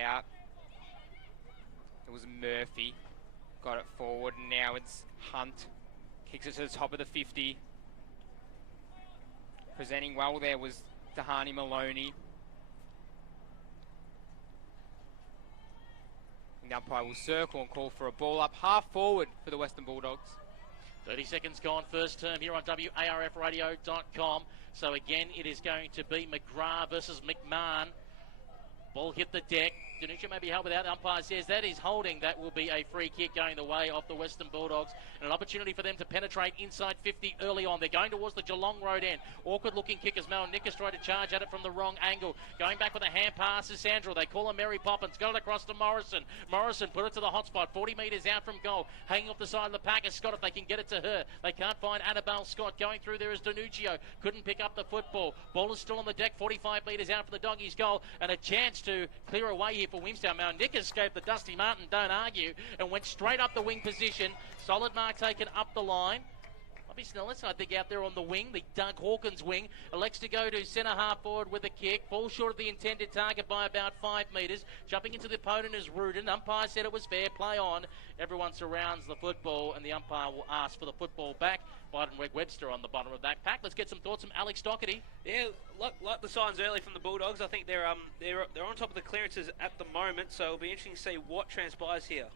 out. It was Murphy. Got it forward, and now it's Hunt. Kicks it to the top of the 50. Presenting well there was Dahani Maloney. And the umpire will circle and call for a ball up half forward for the Western Bulldogs. 30 seconds gone, first term here on WARFradio.com. So again, it is going to be McGrath versus McMahon. Ball hit the deck. Danuccia may be held without. The umpire says that is holding. That will be a free kick going the way of the Western Bulldogs. And an opportunity for them to penetrate inside 50 early on. They're going towards the Geelong Road end. Awkward looking kick as Mel Nickus tried to charge at it from the wrong angle. Going back with a hand pass is Sandra. They call her Mary Poppins. Got it across to Morrison. Morrison put it to the hot spot. 40 metres out from goal. Hanging off the side of the pack is Scott if they can get it to her. They can't find Annabelle Scott. Going through there is Danuccio. Couldn't pick up the football. Ball is still on the deck. 45 metres out for the Doggies' goal. And a chance to clear away here for Williamstown. Mel Nickus escaped the Dusty Martin, don't argue, and went straight up the wing position. Solid mark taken up the line. Bobby Snellis, I think, out there on the wing, the Doug Hawkins wing, elects to go to centre half forward with a kick. Falls short of the intended target by about 5 metres. Jumping into the opponent is Rudin. Umpire said it was fair, play on. Everyone surrounds the football, and the umpire will ask for the football back. Biden Webster on the bottom of that pack. Let's get some thoughts from Alex Doherty. Yeah, like the signs early from the Bulldogs. I think they're on top of the clearances at the moment, so it'll be interesting to see what transpires here.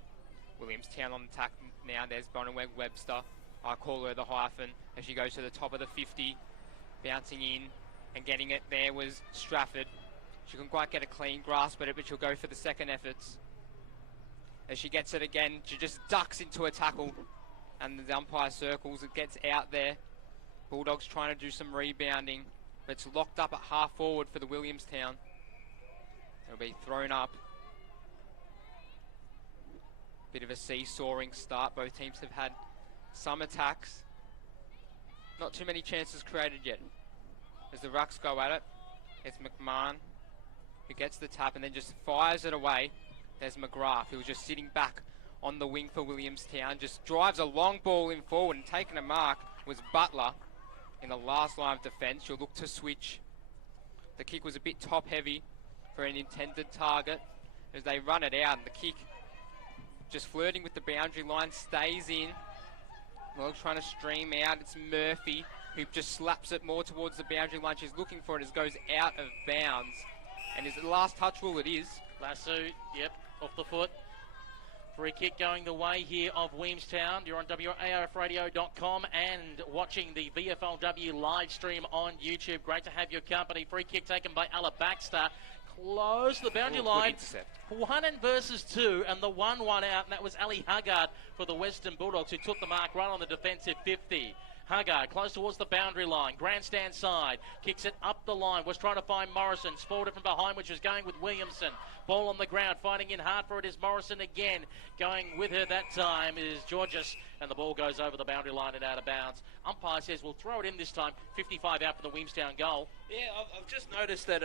Williamstown on attack now. There's Bonaweg Webster. I call her the hyphen as she goes to the top of the 50. Bouncing in and getting it there was Strafford. She couldn't quite get a clean grasp at it, but she'll go for the second efforts. As she gets it again, she just ducks into a tackle. And the umpire circles, it gets out there. Bulldogs trying to do some rebounding, but it's locked up at half forward for the Williamstown. It'll be thrown up. Bit of a seesawing start. Both teams have had some attacks. Not too many chances created yet. As the Rucks go at it, it's McMahon who gets the tap and then just fires it away. There's McGrath, who was just sitting back on the wing for Williamstown. Just drives a long ball in forward, and taking a mark was Butler in the last line of defence. She'll look to switch. The kick was a bit top heavy for an intended target as they run it out, and the kick just flirting with the boundary line, stays in. Well, trying to stream out. It's Murphy who just slaps it more towards the boundary line. She's looking for it as it goes out of bounds. And is it the last touch rule? It is. Lasso, yep, off the foot. Free kick going the way here of Williamstown. You're on WARFradio.com and watching the VFLW live stream on YouTube. Great to have your company. Free kick taken by Ella Baxter. Close to the boundary line. 1 versus 2, and the 1-1 out, and that was Ali Huggard for the Western Bulldogs, who took the mark right on the defensive 50. Huggard close towards the boundary line, grandstand side, kicks it up the line, was trying to find Morrison, spoiled it from behind, which was going with Williamson. Ball on the ground, fighting in hard for it is Morrison again. Going with her that time is Georges, and the ball goes over the boundary line and out of bounds. Umpire says we'll throw it in this time. 55 out for the Williamstown goal. Yeah, I've just noticed that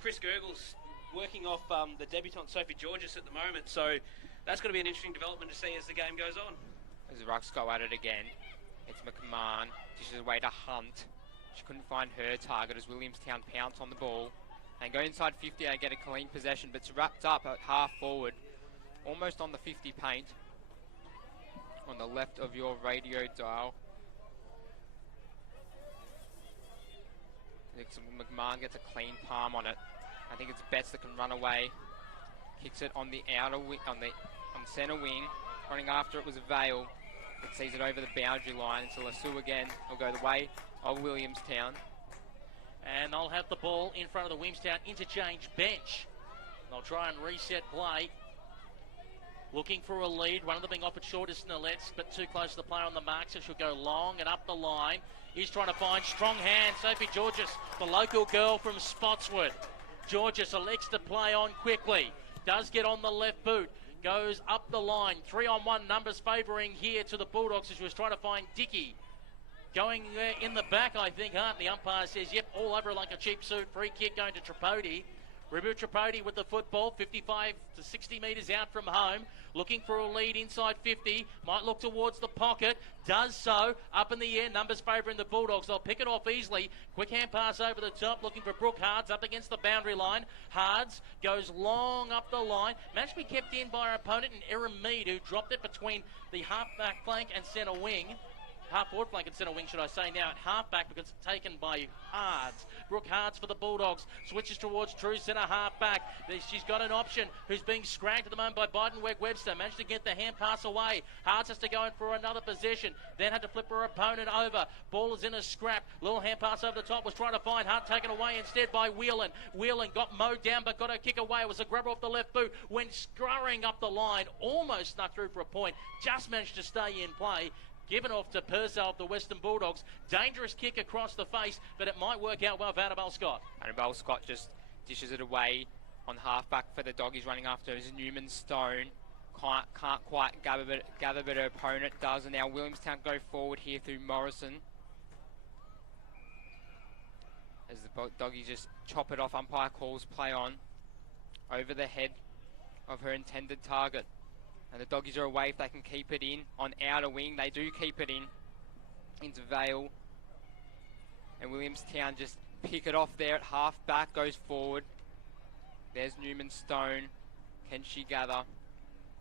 Chris Gergle's working off the debutante Sophie Georges at the moment, so that's going to be an interesting development to see as the game goes on. As the Rucks go at it again, it's McMahon, dishes away to Hunt. She couldn't find her target as Williamstown pounce on the ball. And go inside 50, they get a clean possession, but it's wrapped up at half forward, almost on the 50 paint, on the left of your radio dial. McMahon gets a clean palm on it. I think it's Betts that can run away. Kicks it on the outer wing, on centre wing. Running after it was Vale. It sees it over the boundary line. So Lasso again will go the way of Williamstown. And they'll have the ball in front of the Williamstown interchange bench. They'll try and reset play. Looking for a lead. One of them being offered short is Snellets, but too close to the player on the mark, so she'll go long and up the line. He's trying to find strong hand. Sophie Georges, the local girl from Spotswood. Georges elects to play on quickly. Does get on the left boot. Goes up the line. 3-on-1 numbers favouring here to the Bulldogs as she was trying to find Dickey. Going in the back, I think, Hart. The umpire says, yep, all over like a cheap suit. Free kick going to Tripodi. Ribu Tripodi with the football, 55 to 60 metres out from home, looking for a lead inside 50, might look towards the pocket, does so, up in the air, numbers favouring the Bulldogs, they'll pick it off easily, quick hand pass over the top, looking for Brooke Hards up against the boundary line, Hards goes long up the line, managed to be kept in by her opponent and Erin Mead, who dropped it between the half-back flank and centre wing. Half-forward flank and centre wing, should I say, now at half-back because it's taken by Hards. Brooke Hards for the Bulldogs, switches towards true centre half-back. She's got an option who's being scragged at the moment by Biden-Webster. Managed to get the hand pass away. Hards has to go in for another position, then had to flip her opponent over. Ball is in a scrap. Little hand pass over the top, was trying to find Hart, taken away instead by Whelan. Whelan got mowed down but got her kick away. It was a grabber off the left boot, went scurrying up the line, almost snuck through for a point, just managed to stay in play. Given off to Purcell of the Western Bulldogs. Dangerous kick across the face, but it might work out well for Annabelle Scott. Annabelle Scott just dishes it away on halfback for the Doggies running after is Newman Stone. Can't quite gather, but her opponent does. And now Williamstown go forward here through Morrison. As the Doggies just chop it off, umpire calls play on over the head of her intended target. And the Doggies are away if they can keep it in. On outer wing, they do keep it in into Vale. And Williamstown just pick it off there at half back, goes forward. There's Newman Stone. Can she gather?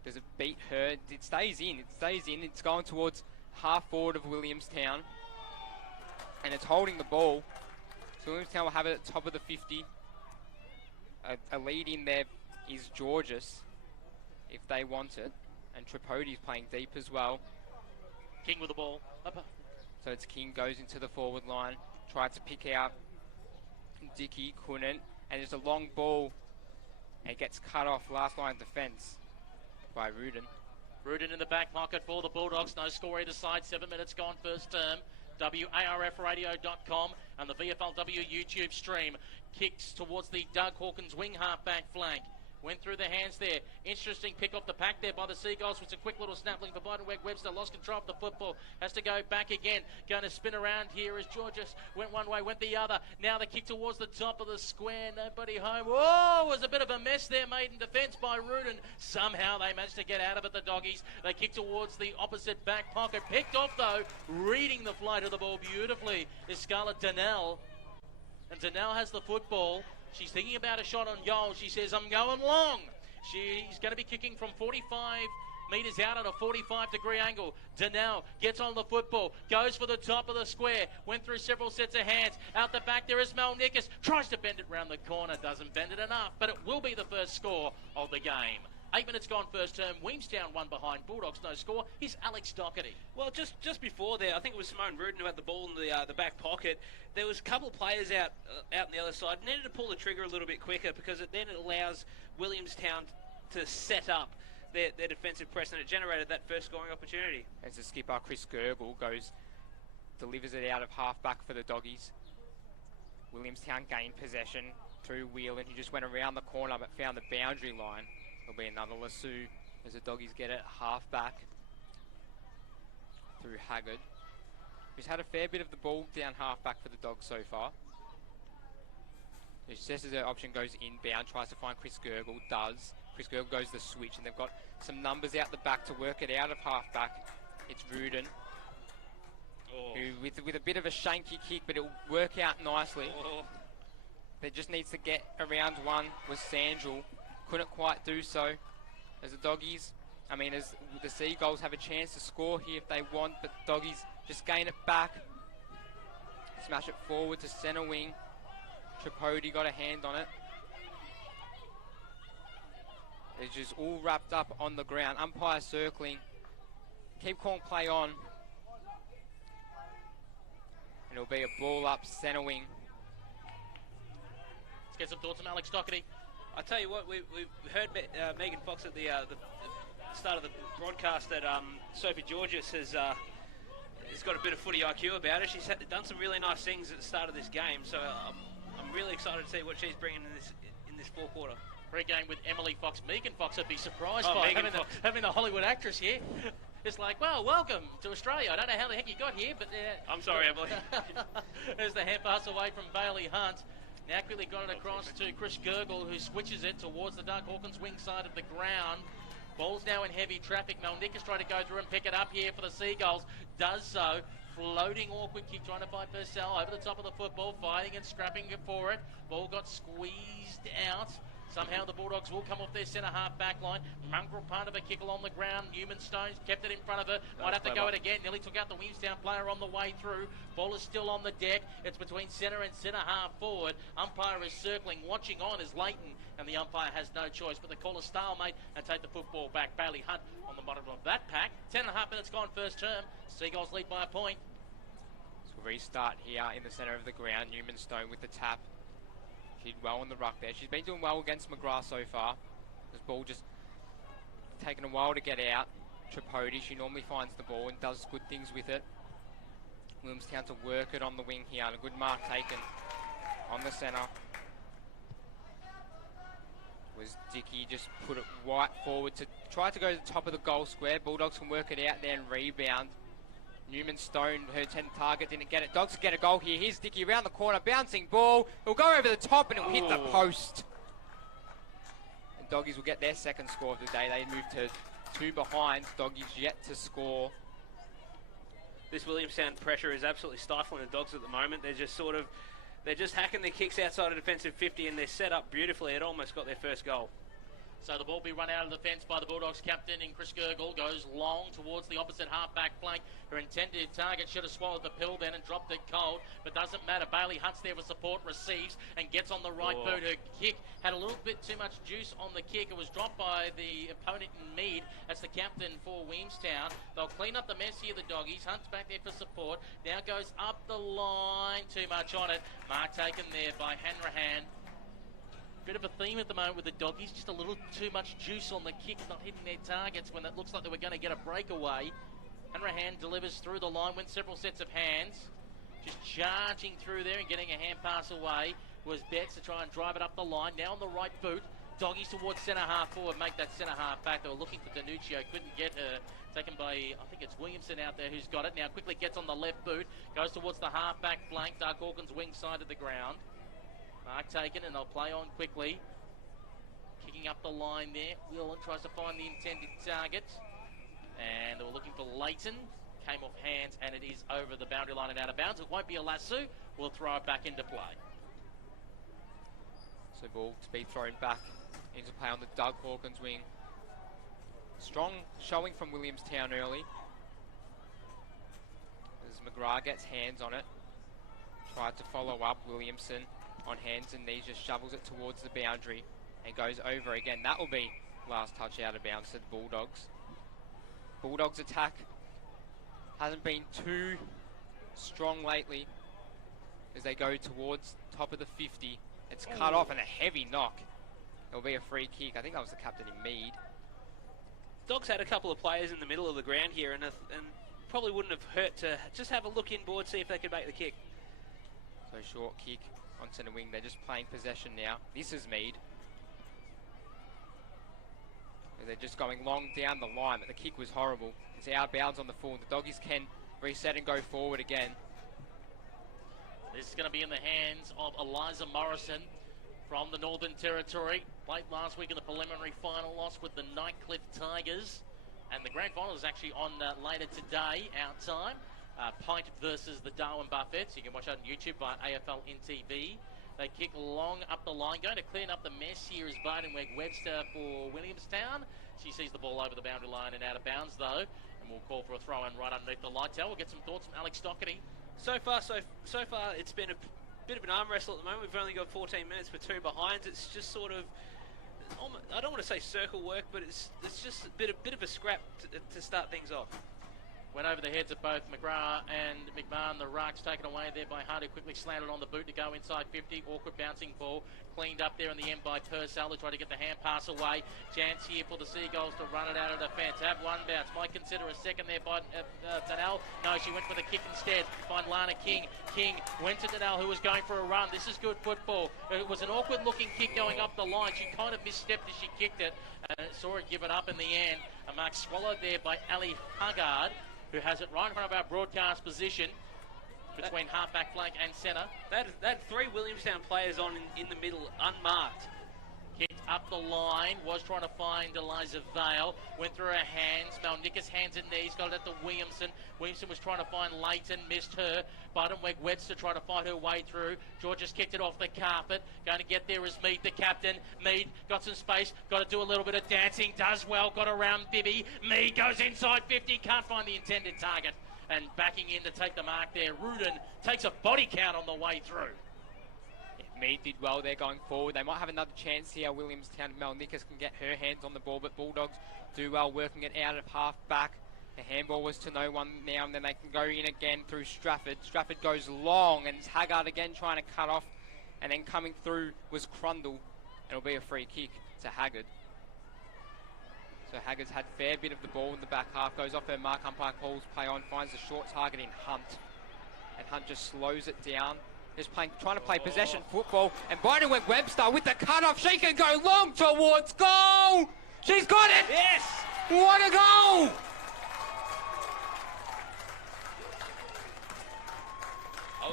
Does it beat her? It stays in. It stays in. It's going towards half forward of Williamstown. And it's holding the ball. So Williamstown will have it at top of the 50. A lead in there is Georges, if they want it. And Tripodi's playing deep as well. King with the ball. So it's King goes into the forward line. Tried to pick out Dickey, couldn't. And there's a long ball. And it gets cut off last line defence by Rudin. Rudin in the back pocket for the Bulldogs. No score either side. 7 minutes gone first term. WARFradio.com and the VFLW YouTube stream. Kicks towards the Doug Hawkins wing half-back flank. Went through the hands there. Interesting pick off the pack there by the Seagulls. It's a quick little snap link for Biden-Webster. Lost control of the football. Has to go back again. Going to spin around here as Georges went one way, went the other. Now the kick towards the top of the square. Nobody home. Oh, was a bit of a mess there made in defence by Rudin. Somehow they managed to get out of it, the Doggies. They kick towards the opposite back pocket. Picked off though. Reading the flight of the ball beautifully is Scarlett Donnell. And Donnell has the football. She's thinking about a shot on goal. She says, I'm going long. She's going to be kicking from 45 metres out at a 45-degree angle. Donnell gets on the football, goes for the top of the square, went through several sets of hands. Out the back there is Mel Nickus, tries to bend it round the corner, doesn't bend it enough, but it will be the first score of the game. 8 minutes gone first term. Williamstown one behind. Bulldogs no score. Here's Alex Doherty. Well, just before there, I think it was Simone Rudin who had the ball in the back pocket. There was a couple of players out on the other side. Needed to pull the trigger a little bit quicker because it allows Williamstown to set up their defensive press, and it generated that first scoring opportunity. As the skipper Chris Gergel delivers it out of half back for the Doggies. Williamstown gained possession through Whelan, who just went around the corner but found the boundary line. There'll be another lasso as the Doggies get it half back through Haggard, who's had a fair bit of the ball down half back for the Dogs so far. Just as their option goes inbound, tries to find Chris Gergel, does. Chris Gergel goes the switch, and they've got some numbers out the back to work it out of half back. It's Rudin, who with a bit of a shanky kick, but it'll work out nicely. They just needs to get around one with Sandrell. Couldn't quite do so as the Doggies, as the Seagulls have a chance to score here if they want, but Doggies just gain it back. Smash it forward to centre wing. Tripodi got a hand on it. It's just all wrapped up on the ground. Umpire circling. Keep calling play on. And it'll be a ball up centre wing. Let's get some thoughts from Alex Doherty. I tell you what, we've heard Megan Fox at the start of the broadcast that Sophie Georges has got a bit of footy IQ about her. She's done some really nice things at the start of this game, so I'm really excited to see what she's bringing in this fourth quarter. Pre-game with Emily Fox. Megan Fox would be surprised by having the Hollywood actress here. It's like, well, welcome to Australia. I don't know how the heck you got here, but... I'm sorry, Emily. There's the hand pass away from Bailey Hunt. Now quickly got it across to Chris Gurgle, who switches it towards the Doug Hawkins wing side of the ground. Ball's now in heavy traffic. Melnick is trying to go through and pick it up here for the Seagulls. Does so. Floating awkward kick, trying to find Purcell over the top of the football, fighting and scrapping for it. Ball got squeezed out. Somehow the Bulldogs will come off their centre-half back line. Mongrel part of a kick along the ground. Newman Stones kept it in front of her. Might have to go it again. Nearly took out the Williamstown player on the way through. Ball is still on the deck. It's between centre and centre-half forward. Umpire is circling. Watching on is Leighton, and the umpire has no choice but to call a stalemate and take the football back. Bailey Hunt on the bottom of that pack. 10.5 minutes gone first term. Seagulls lead by a point. So restart here in the centre of the ground. Newman Stone with the tap. She did well on the ruck there. She's been doing well against McGrath so far. This ball just taking a while to get out. Tripodi, she normally finds the ball and does good things with it. Williamstown to work it on the wing here. And a good mark taken on the centre. Was Dickey just put it right forward to try to go to the top of the goal square. Bulldogs can work it out there and rebound. Newman Stone, her 10 target, didn't get it. Dogs get a goal here. Here's Dickey around the corner, bouncing ball. It'll go over the top and it'll hit the post. And Doggies will get their second score of the day. They move to 2 behind. Doggies yet to score. This Williamstown pressure is absolutely stifling the Dogs at the moment. They're just hacking their kicks outside of defensive 50, and they're set up beautifully. It almost got their first goal. So the ball will be run out of the fence by the Bulldogs captain, and Chris Gurgle goes long towards the opposite half-back flank. Her intended target should have swallowed the pill then and dropped it cold, but doesn't matter. Bailey Hunt's there for support, receives, and gets on the right boot. Her kick had a little bit too much juice on the kick. It was dropped by the opponent in Mead. That's the captain for Williamstown. They'll clean up the mess here, the Doggies. Hunt's back there for support. Now goes up the line. Too much on it. Mark taken there by Hanrahan. Bit of a theme at the moment with the Doggies, just a little too much juice on the kick, not hitting their targets when it looks like they were going to get a breakaway. Hanrahan delivers through the line, wins several sets of hands. Just charging through there and getting a hand pass away was Betts to try and drive it up the line. Now on the right boot, Doggies towards centre-half forward, make that centre-half back. They were looking for Danuccio, couldn't get her. Taken by, I think it's Williamson out there who's got it. Now quickly gets on the left boot, goes towards the half-back flank, Doug Hawkins wing side of the ground. Mark taken, and they'll play on quickly. Kicking up the line there. Whelan tries to find the intended target. And they were looking for Leighton. Came off hands, and it is over the boundary line and out of bounds. It won't be a lasso. We'll throw it back into play. So ball to be thrown back into play on the Doug Hawkins wing. Strong showing from Williamstown early. As McGrath gets hands on it. Tried to follow up. Williamson on hands and knees just shovels it towards the boundary and goes over again. That will be last touch out of bounds to the Bulldogs. Bulldogs attack hasn't been too strong lately as they go towards top of the 50. It's cut off and a heavy knock. It'll be a free kick. I think that was the captain in Mead. Dogs had a couple of players in the middle of the ground here, and probably wouldn't have hurt to just have a look inboard, see if they could make the kick. So short kick on centre wing. They're just playing possession now. This is Mead. They're just going long down the line, but the kick was horrible. It's out of bounds on the full. The Doggies can reset and go forward again. This is going to be in the hands of Eliza Morrison from the Northern Territory. Played last week in the preliminary final, loss with the Nightcliff Tigers. And the grand final is actually on later today, our time. Pint versus the Darwin Buffets. You can watch that on YouTube by AFL NTV. They kick long up the line. Going to clean up the mess here is Bardenweg-Webster for Williamstown. She sees the ball over the boundary line and out of bounds though. And we'll call for a throw in right underneath the light tower. We'll get some thoughts from Alex Doherty. So far, it's been a bit of an arm wrestle at the moment. We've only got 14 minutes for 2 behinds. It's just sort of, I don't want to say circle work, but it's just a bit of a scrap to start things off. Went over the heads of both McGrath and McMahon. The ruck's taken away there by Hunt, who quickly slanted on the boot to go inside 50. Awkward bouncing ball. Cleaned up there in the end by Purcell to try to get the hand pass away. Chance here for the Seagulls to run it out of defence. Have one bounce. Might consider a second there by Donnell. No, she went for the kick instead. Find Lana King. King went to Donnell, who was going for a run. This is good football. It was an awkward looking kick going up the line. She kind of misstepped as she kicked it. And saw it give it up in the end. A mark swallowed there by Ali Haggard, who has it right in front of our broadcast position. between half-back flank and centre. That 3 Williamstown players on in the middle, unmarked. Kicked up the line, was trying to find Eliza Vale, went through her hands, Malnicka's hands and knees, got it at the Williamson. Williamson was trying to find Leighton, missed her. Webster tried to fight her way through. Georges kicked it off the carpet. Going to get there is Mead, the captain. Mead got some space, got to do a little bit of dancing, does well, got around Bibby. Mead goes inside 50, can't find the intended target. And backing in to take the mark there, Rudin takes a body count on the way through. Mead did well there going forward. They might have another chance here. Williamstown, Malnickas can get her hands on the ball, but Bulldogs do well working it out of half back. The handball was to no one now, and then they can go in again through Strafford. Strafford goes long, and it's Haggard again trying to cut off, and then coming through was Crundle. It'll be a free kick to Haggard. So Haggard's had a fair bit of the ball in the back half, goes off her mark, umpire calls play on, finds the short target in Hunt. And Hunt just slows it down. Just trying to play possession football, and Webster with the cut-off. She can go long towards goal. She's got it. Yes. What a goal. I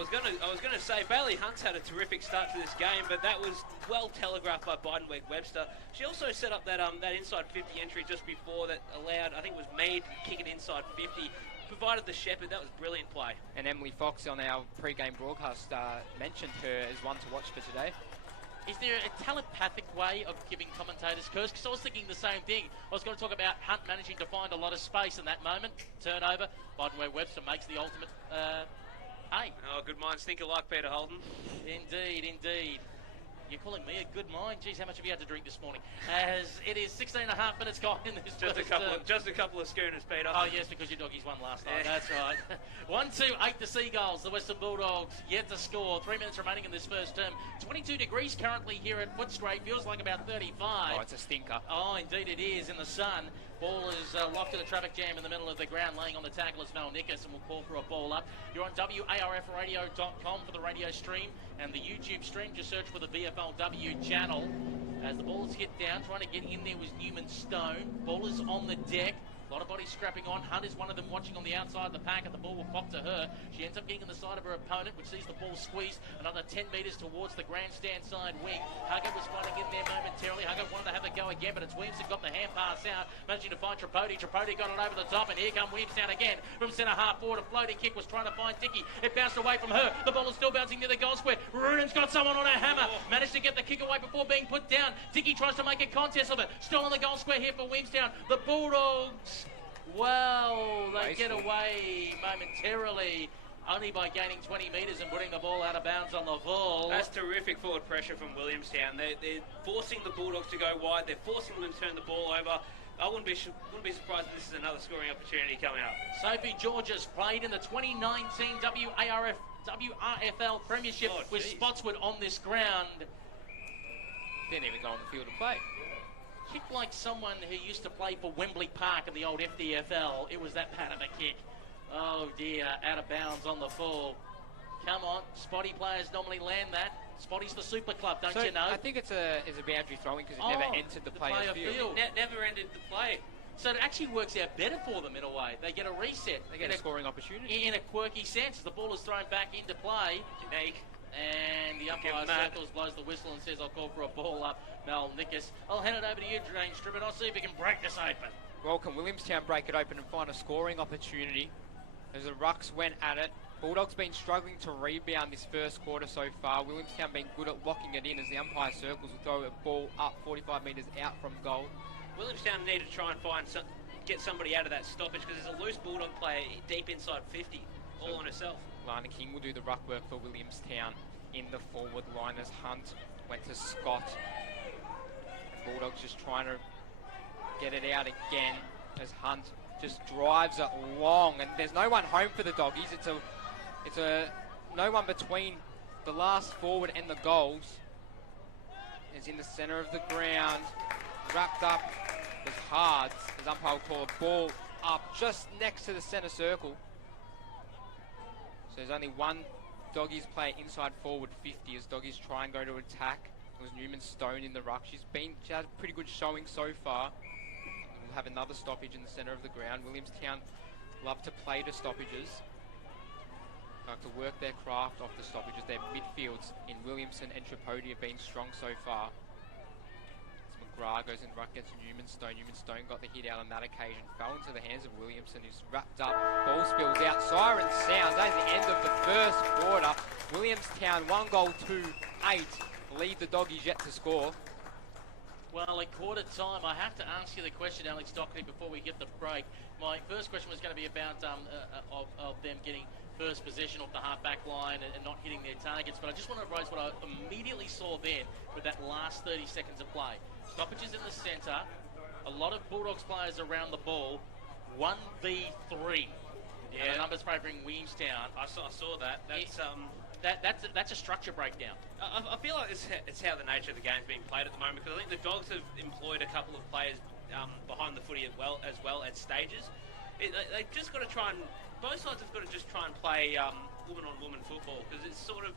was gonna say Bailey Hunt's had a terrific start to this game, but that was well telegraphed by Webster. She also set up that inside 50 entry just before that allowed, I think it was Mead to kick it inside 50. Provided the Shepherd, that was brilliant play. And Emily Fox on our pre-game broadcast mentioned her as one to watch for today. Is there a telepathic way of giving commentators curse? Because I was thinking the same thing. I was going to talk about Hunt managing to find a lot of space in that moment. Turnover. Webster makes the ultimate A. Oh, good minds think alike, Peter Holden. Indeed, indeed. You're calling me a good mind? Geez, how much have you had to drink this morning? As it is 16 and a half minutes gone in this just a couple of schooners, Peter. Oh, yes, because your doggies won last night. Yeah. That's right. 1-2, 8 the Seagulls. The Western Bulldogs yet to score. 3 minutes remaining in this first term. 22 degrees currently here at Footscray. Feels like about 35. Oh, it's a stinker. Oh, indeed it is in the sun. Ball is locked in a traffic jam in the middle of the ground, laying on the tackle is Malnickas, and we'll call for a ball up. You're on WARFradio.com for the radio stream, and the YouTube stream, just search for the Vflw channel. As the ball is hit down, trying to get in there was Newman Stone. Ball is on the deck. A lot of bodies scrapping on. Hunt is one of them watching on the outside of the pack, and the ball will pop to her. She ends up getting on the side of her opponent, which sees the ball squeezed another 10 metres towards the grandstand side wing. Huggett was fighting in there momentarily. Huggett wanted to have a go again, but it's Williamson got the hand pass out, managing to find Tripodi. Tripodi got it over the top, and here come Williamstown again from centre half forward. A floating kick was trying to find Dickey. It bounced away from her. The ball is still bouncing near the goal square. Rudin's got someone on her hammer. Managed to get the kick away before being put down. Dickey tries to make a contest of it. Still on the goal square here for Williamstown. The Bulldogs, well, they get away momentarily, only by gaining 20 metres and putting the ball out of bounds on the ball. That's terrific forward pressure from Williamstown. They're forcing the Bulldogs to go wide. They're forcing them to turn the ball over. I wouldn't be surprised if this is another scoring opportunity coming up. Sophie Georges played in the 2019 WRFL Premiership with Spotswood on this ground. Didn't even go on the field to play. Kicked like someone who used to play for Wembley Park in the old FDFL. It was that bad of a kick. Oh dear, out of bounds on the full. Come on, Spotty players normally land that. Spotty's the super club, don't you know? I think it's a boundary throwing because it never entered the player's field. Never ended the play. So it actually works out better for them in a way. They get a reset. They get a scoring opportunity. In a quirky sense, as the ball is thrown back into play. Unique. And the umpire circles, blows the whistle and says, I'll call for a ball up. Malnickas. I'll hand it over to you, James Stribbett. I'll see if we can break this open. Well, can Williamstown break it open and find a scoring opportunity? As the Rucks went at it. Bulldogs been struggling to rebound this first quarter so far. Williamstown been good at locking it in as the umpire circles will throw a ball up 45 metres out from goal. Williamstown need to try and get somebody out of that stoppage because there's a loose Bulldog player deep inside 50, all on herself. Lana King will do the ruck work for Williamstown in the forward line as Hunt went to Scott. Bulldogs just trying to get it out again as Hunt just drives it long, and there's no one home for the Doggies. It's a no one between the last forward and the goals. It's in the centre of the ground, wrapped up with Hards as umpire will call a ball up just next to the centre circle. So there's only one Doggies player inside forward 50 as Doggies try and go to attack. It was Newman Stone in the ruck. She had a pretty good showing so far. We'll have another stoppage in the centre of the ground. Williamstown love to play to stoppages. like to work their craft off the stoppages. Their midfields in Williamson and Tripodi have been strong so far. As McGrath goes in ruck against Newmanstone. Newmanstone got the hit out on that occasion. Fell into the hands of Williamson, who's wrapped up. Ball spills out. Siren sounds. That is the end of the first quarter. Williamstown 1 goal to 8. Lead the Doggies yet to score. Well, at quarter time, I have to ask you the question, Alex Dockery, before we get the break. My first question was going to be about of them getting first possession off the half-back line and not hitting their targets, but I just want to raise what I immediately saw then with that last 30 seconds of play. Stoppages in the centre, a lot of Bulldogs players around the ball, 1v3. Yeah, the numbers favouring Williamstown. I saw that. That's a structure breakdown. I feel like it's how the nature of the game's being played at the moment, because I think the Dogs have employed a couple of players behind the footy as well at stages. They've just got to try and, both sides have got to just try and play woman-on-woman football, because it's sort of,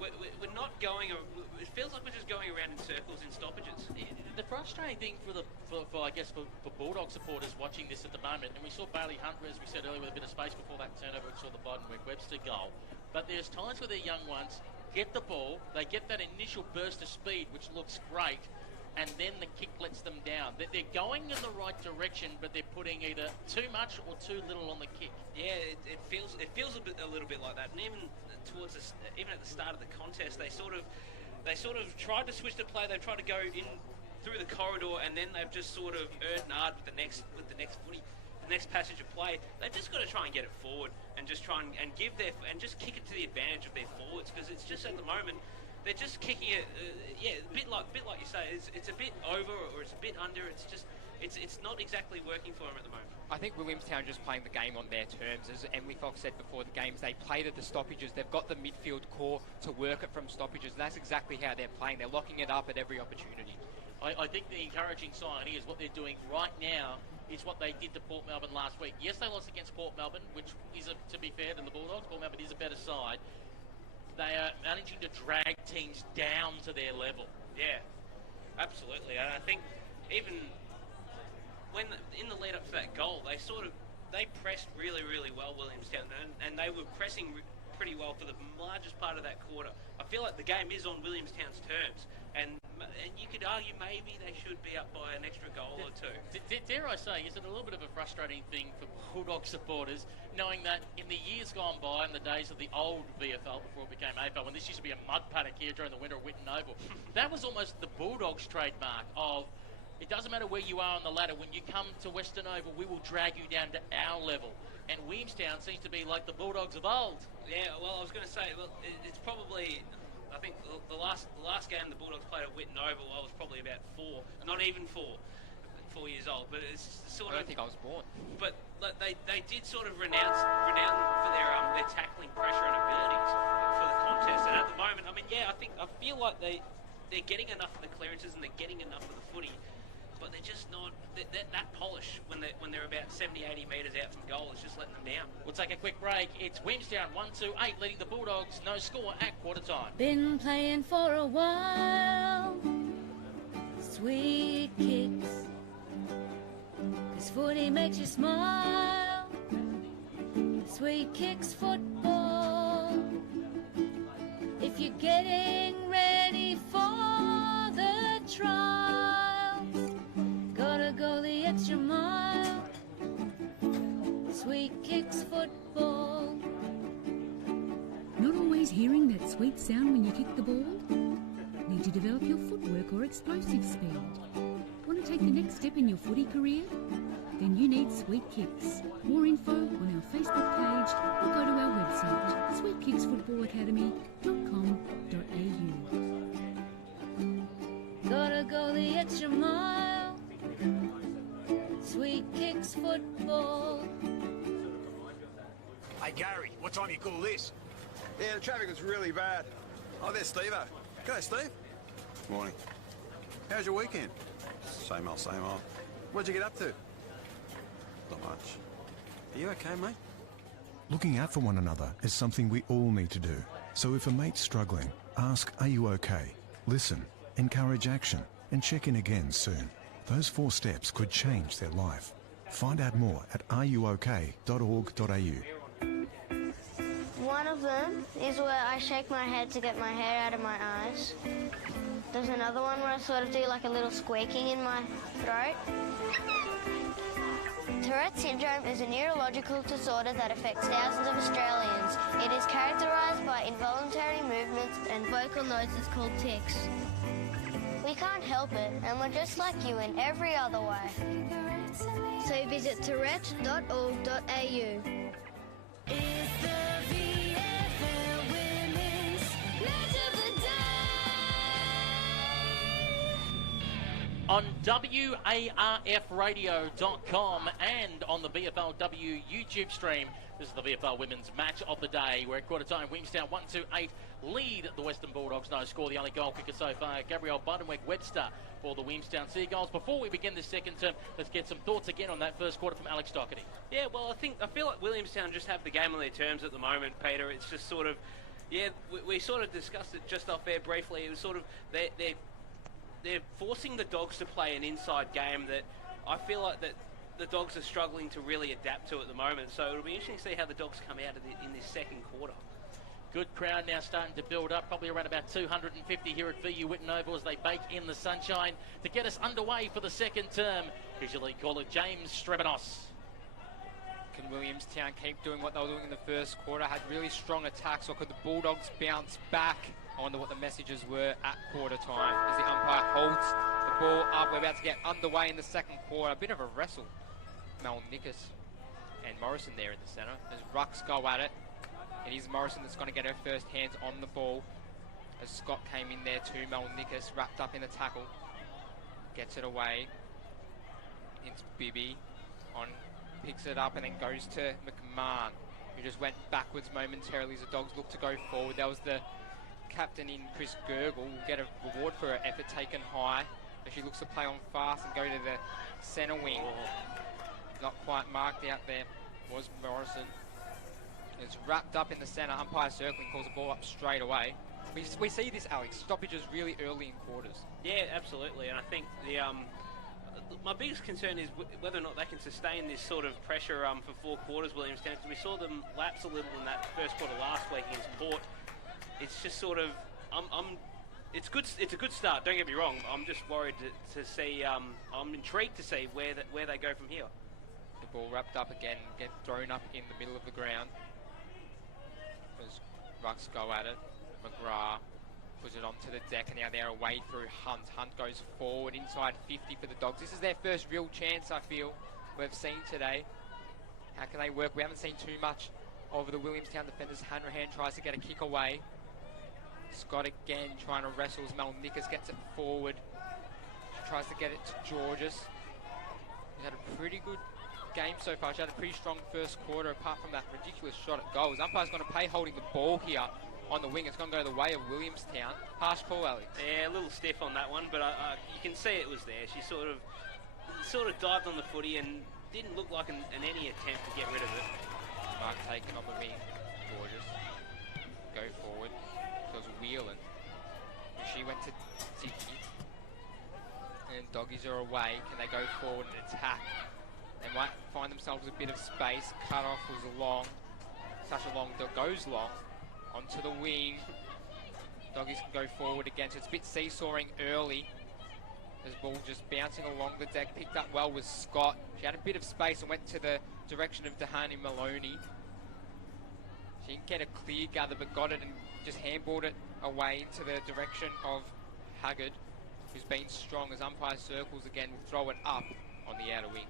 we're not going, it feels like we're just going around in circles in stoppages. The frustrating thing for Bulldog supporters watching this at the moment, and we saw Bailey Hunter, as we said earlier, with a bit of space before that turnover, we saw the Biden-Webster goal. But there's times where their young ones get the ball, they get that initial burst of speed, which looks great, and then the kick lets them down. They're going in the right direction, but they're putting either too much or too little on the kick. Yeah, it feels a little bit like that. And even even at the start of the contest, they sort of tried to switch the play. They tried to go in through the corridor, and then they've just sort of nard with the next footy. Next passage of play, they've just got to try and get it forward and just try and give and just kick it to the advantage of their forwards, because it's just at the moment they're just kicking it, a bit like you say, it's a bit over or it's a bit under. It's just it's not exactly working for them at the moment. I think Williamstown just playing the game on their terms. As Emily Fox said before the games, they played at the stoppages. They've got the midfield core to work it from stoppages. That's exactly how they're playing. They're locking it up at every opportunity. I think the encouraging sign is what they're doing right now is what they did to Port Melbourne last week. Yes, they lost against Port Melbourne, which is, to be fair to the Bulldogs, Port Melbourne is a better side. They are managing to drag teams down to their level. Yeah, absolutely. And I think even when in the lead up to that goal, they pressed really, really well, Williamstown, and they were pressing pretty well for the largest part of that quarter. I feel like the game is on Williamstown's terms, and you could argue maybe they should be up by an extra goal or two. Dare I say, is it a little bit of a frustrating thing for Bulldog supporters, knowing that in the years gone by, in the days of the old VFL before it became AFL, when this used to be a mud paddock here during the winter at Whitten Oval, that was almost the Bulldogs trademark of, it doesn't matter where you are on the ladder, when you come to Western Oval, we will drag you down to our level. And Williamstown seems to be like the Bulldogs of old. Yeah, well, I was going to say, well, it's probably, I think the last game the Bulldogs played at Whitten Oval, I was probably about 4 years old, but it's sort of... I don't think I was born. But they did sort of renown for their tackling pressure and abilities for the contest. And at the moment, I mean, yeah, I feel like they're getting enough of the clearances and they're getting enough of the footy, but they're just not that polish when they're about 70, 80 metres out from goal. It's just letting them down. We'll take a quick break. It's Williamstown 1-8 leading the Bulldogs. No score at quarter time. Been playing for a while. Sweet kicks. 'Cause footy makes you smile. Sweet kicks football. If you're getting ready for the trials, gotta go the extra mile. Sweet kicks football. Not always hearing that sweet sound when you kick the ball? Need to develop your footwork or explosive speed? Want to take the next step in your footy career? Then you need Sweet Kicks. More info on our Facebook page or go to our website, sweetkicksfootballacademy.com.au. Gotta go the extra mile. Sweet kicks football. Hey Gary, what time you call this? Yeah, the traffic was really bad. Oh, there's Steve-o. G'day, Steve. Morning. How's your weekend? Same old, same old. What'd you get up to? Not much. Are you okay, mate? Looking out for one another is something we all need to do. So if a mate's struggling, ask, are you okay? Listen, encourage action, and check in again soon. Those 4 steps could change their life. Find out more at ruok.org.au. One of of them is where I shake my head to get my hair out of my eyes. There's another one where I sort of do like a little squeaking in my throat. Tourette's syndrome is a neurological disorder that affects thousands of Australians. It is characterised by involuntary movements and vocal noises called tics. We can't help it, and we're just like you in every other way. So visit tourette.org.au. It's the VFL Women's Match of the Day. On WARFradio.com and on the VFLW YouTube stream, this is the VFL Women's Match of the Day. We're at quarter time. Williamstown 1-2-8 lead the Western Bulldogs. No score. The only goal kicker so far, Gabrielle Budenweg-Webster for the Williamstown Seagulls. Before we begin this second term, let's get some thoughts again on that first quarter from Alex Doherty. Yeah, well, I feel like Williamstown just have the game on their terms at the moment, Peter. It's just sort of, yeah, we sort of discussed it just off air briefly. It was sort of they're forcing the Dogs to play an inside game that I feel like that the Dogs are struggling to really adapt to at the moment. So it'll be interesting to see how the Dogs come out in this second quarter. Good crowd now starting to build up, probably around about 250 here at VU Whitten Oval as they bake in the sunshine to get us underway for the second term. Usually call it James Strebanos. Can Williamstown keep doing what they were doing in the first quarter? Had really strong attacks, or could the Bulldogs bounce back? I wonder what the messages were at quarter time as the umpire holds the ball up. We're about to get underway in the second quarter. A bit of a wrestle. Mel Nickus and Morrison there in the centre as rucks go at it. It is Morrison that's going to get her first hands on the ball as Scott came in there too. Mel Nickus wrapped up in the tackle. Gets it away. It's Bibby picks it up and then goes to McMahon, who just went backwards momentarily as the Dogs look to go forward. That was the captain in Chris Gergel. Will get a reward for her effort taken high as she looks to play on fast and go to the centre wing. Not quite marked out there was Morrison. It's wrapped up in the centre. Umpire circling, calls the ball up straight away. We see this, Alex, stoppages really early in quarters. Yeah, absolutely. And I think my biggest concern is whether or not they can sustain this sort of pressure for 4 quarters, Williamstown, because we saw them lapse a little in that first quarter last week against Port. It's just sort of, it's good. It's a good start. Don't get me wrong. I'm just worried to see. I'm intrigued to see where they go from here. The ball wrapped up again, get thrown up in the middle of the ground. As rucks go at it, McGrath puts it onto the deck, and now they're away through Hunt. Hunt goes forward inside 50 for the Dogs. This is their first real chance, I feel, we've seen today. How can they work? We haven't seen too much of the Williamstown defenders. Hanrahan tries to get a kick away. Scott again trying to wrestle as Mel Nickus gets it forward. She tries to get it to Georges. She's had a pretty good game so far. She had a pretty strong first quarter apart from that ridiculous shot at goals. Umpire's going to pay holding the ball here on the wing. It's going to go the way of Williamstown. Harsh call, Alex. Yeah, a little stiff on that one, but you can see it was there. She sort of dived on the footy and didn't look like any attempt to get rid of it. Mark taken on the wing. Georges. Go forward. So it was Whelan. She went to Dicky. And Doggies are away. Can they go forward and attack? They might find themselves a bit of space. Cut-off was long. Such a long dog goes long. Onto the wing. Doggies can go forward again. So it's a bit seesawing early. This ball just bouncing along the deck. Picked up well with Scott. She had a bit of space and went to the direction of Dehani Maloney. She didn't get a clear gather, but got it and just handballed it away into the direction of Haggard, who's been strong as umpire circles again. Will throw it up on the outer wing.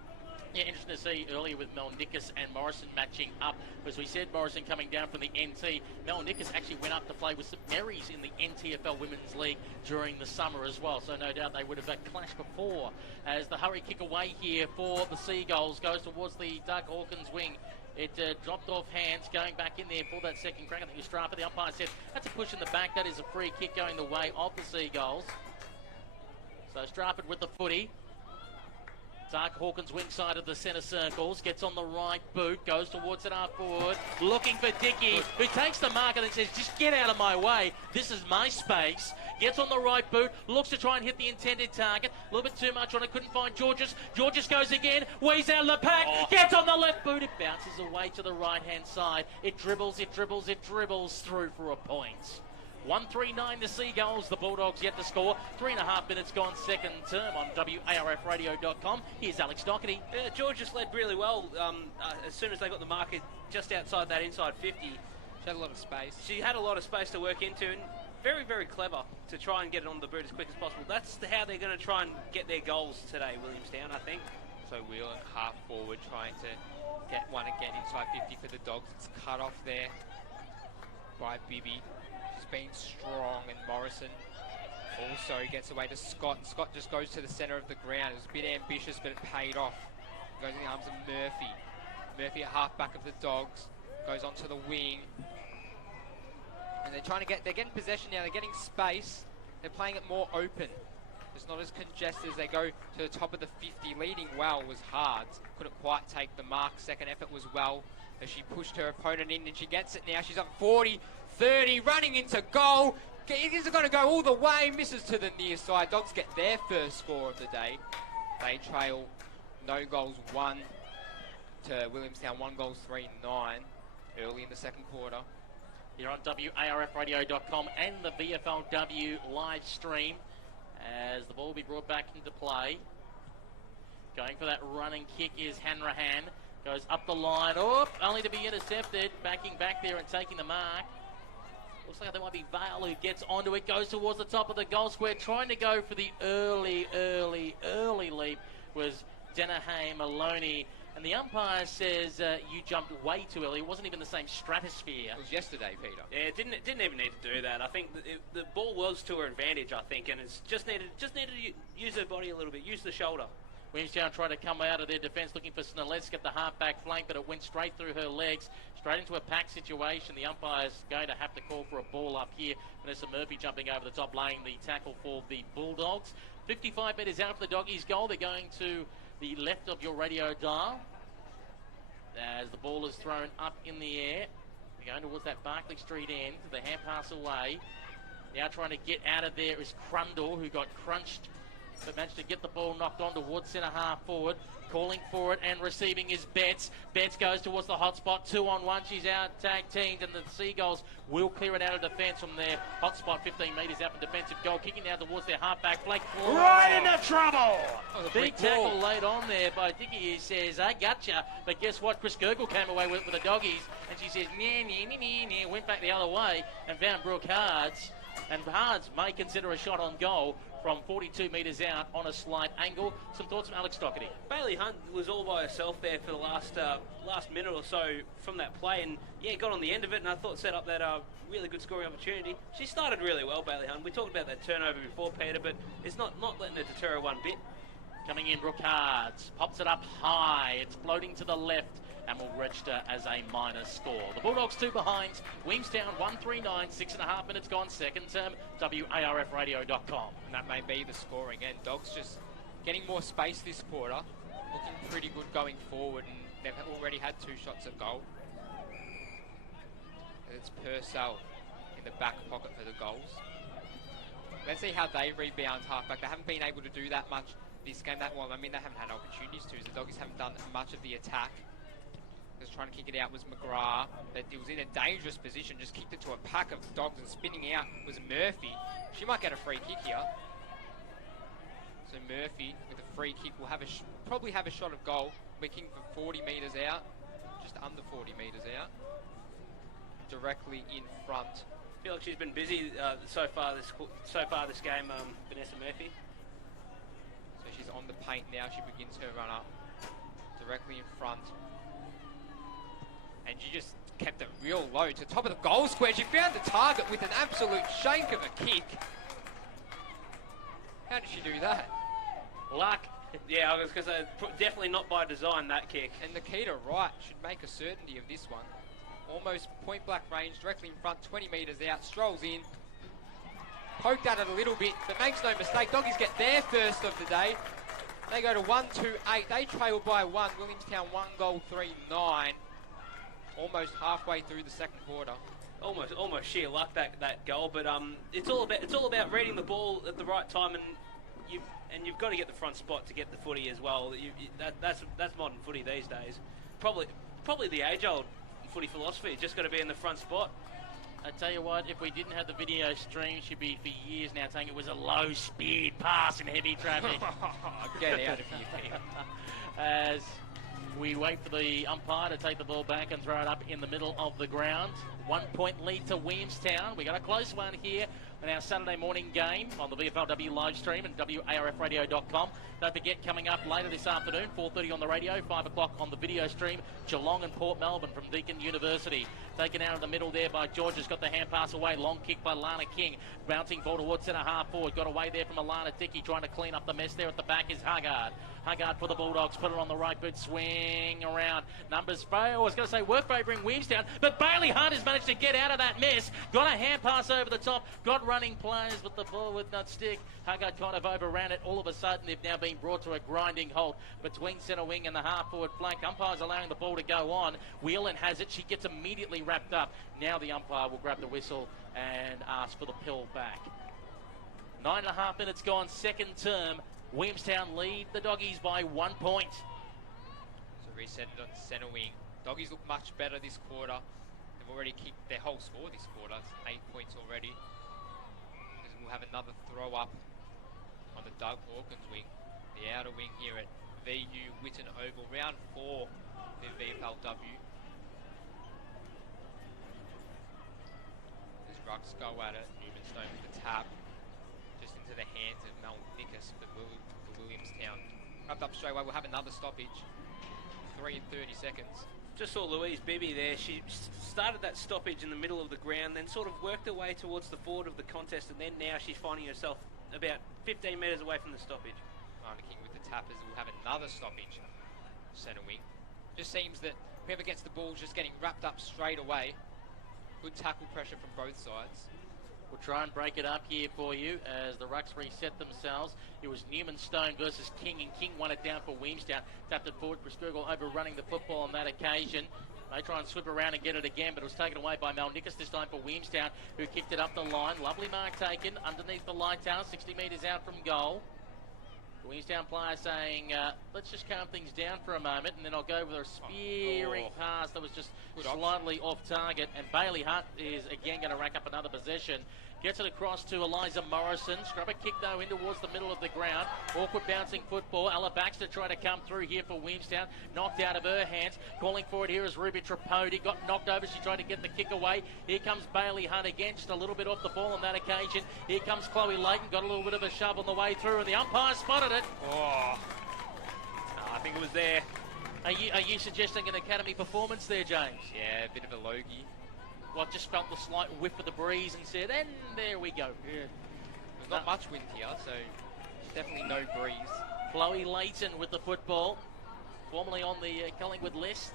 Yeah, interesting to see earlier with Mel Nickus and Morrison matching up. As we said, Morrison coming down from the NT. Mel Nickus actually went up to play with St Mary's in the NTFL Women's League during the summer as well. So no doubt they would have clashed before. As the hurry kick away here for the Seagulls goes towards the Doug Hawkins wing. It dropped off hands, going back in there for that second crack. I think it was Strapper. The umpire said that's a push in the back. That is a free kick going the way of the Seagulls. So Strafford with the footy. Dark Hawkins wing side of the centre circles, gets on the right boot, goes towards it half forward, looking for Dickey, who takes the mark and then says, just get out of my way, this is my space. Gets on the right boot, looks to try and hit the intended target, a little bit too much on it, couldn't find Georges. Georges goes again, weaves out of the pack, gets on the left boot, it bounces away to the right-hand side. It dribbles through for a point. 139 the Seagulls, the Bulldogs yet to score. 3.5 minutes gone second term on WARFradio.com. Here's Alex Doherty. George just led really well as soon as they got the marker just outside that inside 50. She had a lot of space. She had a lot of space to work into, and very, very clever to try and get it on the boot as quick as possible. That's how they're going to try and get their goals today, Williamstown, I think. So Wheeler half forward trying to get one again inside 50 for the Dogs. It's cut off there by Bibby. She's been strong, and Morrison also gets away to Scott. And Scott just goes to the centre of the ground. It was a bit ambitious, but it paid off. Goes in the arms of Murphy. Murphy at half back of the Dogs. Goes onto the wing. And they're getting possession now. They're getting space. They're playing it more open. It's not as congested as they go to the top of the 50. Leading well was hard. Couldn't quite take the mark. Second effort was well as she pushed her opponent in, and she gets it now. She's up 40-30, running into goal. Is it going to go all the way? Misses to the near side. Dogs get their first score of the day. They trail no goals 1 to Williamstown, 1 goals 3-9 early in the second quarter. Here on WARFradio.com and the VFLW live stream as the ball will be brought back into play. Going for that running kick is Hanrahan. Goes up the line, only to be intercepted. Backing back there and taking the mark. Looks like there might be Vale who gets onto it, goes towards the top of the goal square, trying to go for the early leap was Denahame Maloney. And the umpire says you jumped way too early. It wasn't even the same stratosphere. It was yesterday, Peter. Yeah, it didn't even need to do that. I think the ball was to her advantage, I think, and it's just needed to use her body a little bit, use the shoulder. Williamstown tried to come out of their defence looking for Snellesk at the half-back flank, but it went straight through her legs, straight into a pack situation. The umpire's going to have to call for a ball up here. Vanessa Murphy jumping over the top, laying the tackle for the Bulldogs. 55 metres out for the Doggies' goal. They're going to the left of your radio dial as the ball is thrown up in the air. They're going towards that Barclay Street end, the hand pass away. Now trying to get out of there is Crundle, who got crunched but managed to get the ball knocked on towards centre half forward. Calling for it and receiving is Betts. Betts goes towards the hot spot, 2-on-1. She's out tag teamed, and the Seagulls will clear it out of defence from their hot spot, 15 metres out from defensive goal. Kicking now towards their half-back flank. Right into trouble! Big tackle laid on there by Dickey, who says, I gotcha. But guess what? Chris Gurgle came away with the Doggies, and she says, went back the other way and found Brooke Hards. And Hards may consider a shot on goal from 42 metres out on a slight angle. Some thoughts from Alex Doherty. Bailey Hunt was all by herself there for the last minute or so from that play, and yeah, got on the end of it, and I thought set up that really good scoring opportunity. She started really well, Bailey Hunt. We talked about that turnover before, Peter, but it's not letting her deter her one bit. Coming in, Brooke Hards pops it up high. It's floating to the left and will register as a minor score. The Bulldogs 2 behind. Williamstown 139, 6.5 minutes gone second term. WARFradio.com. And that may be the scoring end. Dogs just getting more space this quarter. Looking pretty good going forward, and they've already had 2 shots at goal. And it's Purcell in the back pocket for the goals. Let's see how they rebound halfback. They haven't been able to do that much this game. They haven't had opportunities to. The Doggies haven't done much of the attack. Just trying to kick it out was McGrath, but it was in a dangerous position, just kicked it to a pack of Dogs, and spinning out was Murphy. She might get a free kick here. So Murphy with a free kick will have probably have a shot of goal. We're kicking for 40 metres out, just under 40 metres out, directly in front. I feel like she's been busy so far this game, Vanessa Murphy. So she's on the paint now. She begins her run up directly in front. And she just kept it real low to the top of the goal square. She found the target with an absolute shank of a kick. How did she do that? Luck. Yeah, I was going to say, definitely not by design, that kick. And Nikita Wright should make a certainty of this one. Almost point blank range, directly in front, 20 metres out, strolls in. Poked at it a little bit, but makes no mistake. Doggies get their first of the day. They go to 1-2-8. They trail by 1. Williamstown 1 goal 3-9. Almost halfway through the second quarter. Almost sheer luck that goal, but it's all about reading the ball at the right time, and you've got to get the front spot to get the footy as well. That's modern footy these days. Probably the age-old footy philosophy. Just got to be in the front spot. I tell you what, if we didn't have the video stream, she'd be for years now saying it was a low-speed pass in heavy traffic. Get out of here, Peter. As we wait for the umpire to take the ball back and throw it up in the middle of the ground. 1 point lead to Williamstown. We got a close one here in our Saturday morning game on the Vflw live stream and WARFradio.com. Don't forget, coming up later this afternoon, 4:30 on the radio, 5 o'clock on the video stream, Geelong and Port Melbourne from Deakin University. Taken out of the middle there by George, has got the hand pass away. Long kick by Lana King. Bouncing ball towards centre half forward. Got away there from Alana Dickey, trying to clean up the mess there at the back is Huggard. Huggard for the Bulldogs, put it on the right boot, swing around. Numbers fail. I was going to say work favouring Williamstown, but Bailey Hunt has managed to get out of that mess. Got a hand pass over the top, got running players, but the ball would not stick. Huggard kind of overran it. All of a sudden, they've now been brought to a grinding halt between centre wing and the half forward flank. Umpire's allowing the ball to go on. Whelan has it. She gets immediately wrapped up. Now the umpire will grab the whistle and ask for the pill back. 9.5 minutes gone, second term. Williamstown lead the Doggies by 1 point. So reset it on centre wing. Doggies look much better this quarter. They've already kicked their whole score this quarter. It's 8 points already. We'll have another throw up on the Doug Hawkins wing. The outer wing here at VU Witten Oval. Round 4 in VFLW. As Rucks go at it, Newmanstone with the tap. Just into the hands of Mel Nickus for Williamstown. Wrapped up straight away, we'll have another stoppage. 3 and 30 seconds. Just saw Louise Bibby there. She started that stoppage in the middle of the ground, then sort of worked her way towards the forward of the contest, and then now she's finding herself about 15 metres away from the stoppage. Lana King with the tappers. We'll have another stoppage. Centre wing. Just seems that whoever gets the ball is just getting wrapped up straight away. Good tackle pressure from both sides. We'll try and break it up here for you as the Rucks reset themselves. It was Newman-Stone versus King, and King won it down for Williamstown. Tapped it forward for Sturgill, overrunning the football on that occasion. They try and swip around and get it again, but it was taken away by Mel Nickus this time for Williamstown, who kicked it up the line. Lovely mark taken underneath the light tower, 60 metres out from goal. The Williamstown player saying, let's just calm things down for a moment, and then I'll go with a spearing pass that was just slightly off target. And Bailey Hunt is again going to rack up another possession. Gets it across to Eliza Morrison. Scrubber kick though in towards the middle of the ground. Awkward bouncing football. Ella Baxter trying to come through here for Williamstown. Knocked out of her hands. Calling for it here is Ruby Tripodi. Got knocked over. She tried to get the kick away. Here comes Bailey Hunt again. Just a little bit off the ball on that occasion. Here comes Chloe Layton. Got a little bit of a shove on the way through, and the umpire spotted it. Oh, I think it was there. Are you suggesting an academy performance there, James? Yeah, a bit of a logie. Well, I just felt the slight whiff of the breeze and said, and there we go. Yeah. There's not much wind here, so definitely no breeze. Chloe Layton with the football, formerly on the Collingwood list.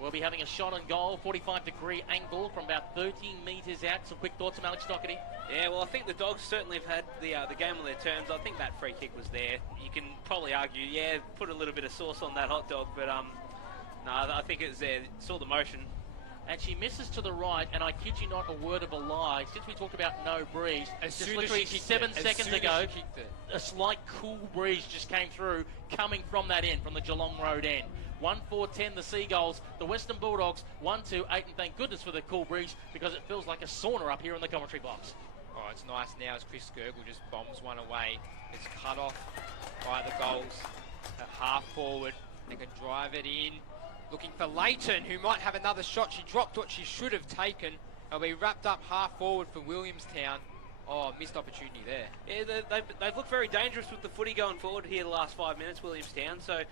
We'll be having a shot on goal, 45-degree angle from about 13 metres out. Some quick thoughts from Alex Doherty. Yeah, well, I think the Dogs certainly have had the game on their terms. I think that free kick was there. You can probably argue, yeah, put a little bit of sauce on that hot dog, but no, I think it was there. Saw the motion. And she misses to the right, and I kid you not, a word of a lie. Since we talked about no breeze, just literally 7 seconds ago, a slight cool breeze just came through, coming from that end, from the Geelong Road end. 1-4-10 the Seagulls, the Western Bulldogs 1-2-8, and thank goodness for the cool breeze because it feels like a sauna up here in the commentary box. Oh, it's nice now as Chris Sturgill just bombs one away. It's cut off by the goals at half forward. They can drive it in. Looking for Layton, who might have another shot. She dropped what she should have taken. It'll be wrapped up half forward for Williamstown. Oh, missed opportunity there. Yeah, they've looked very dangerous with the footy going forward here the last 5 minutes, Williamstown. So,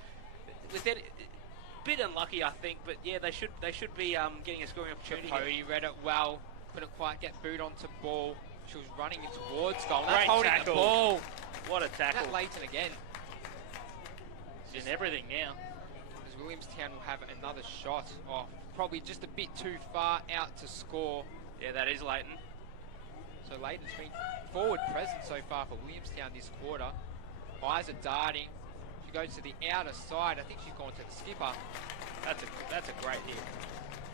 with that, a bit unlucky, I think. But yeah, they should be getting a scoring opportunity. Tripodi read it well. Couldn't quite get boot onto ball. She was running it towards goal. That's holding the ball. What a tackle! That Layton again. She's in everything now. Williamstown will have another shot off. Probably just a bit too far out to score. Yeah, that is Layton. So Layton's been forward present so far for Williamstown this quarter. Eyes are darting. go to the outer side. I think she's gone to the skipper. That's a great hit.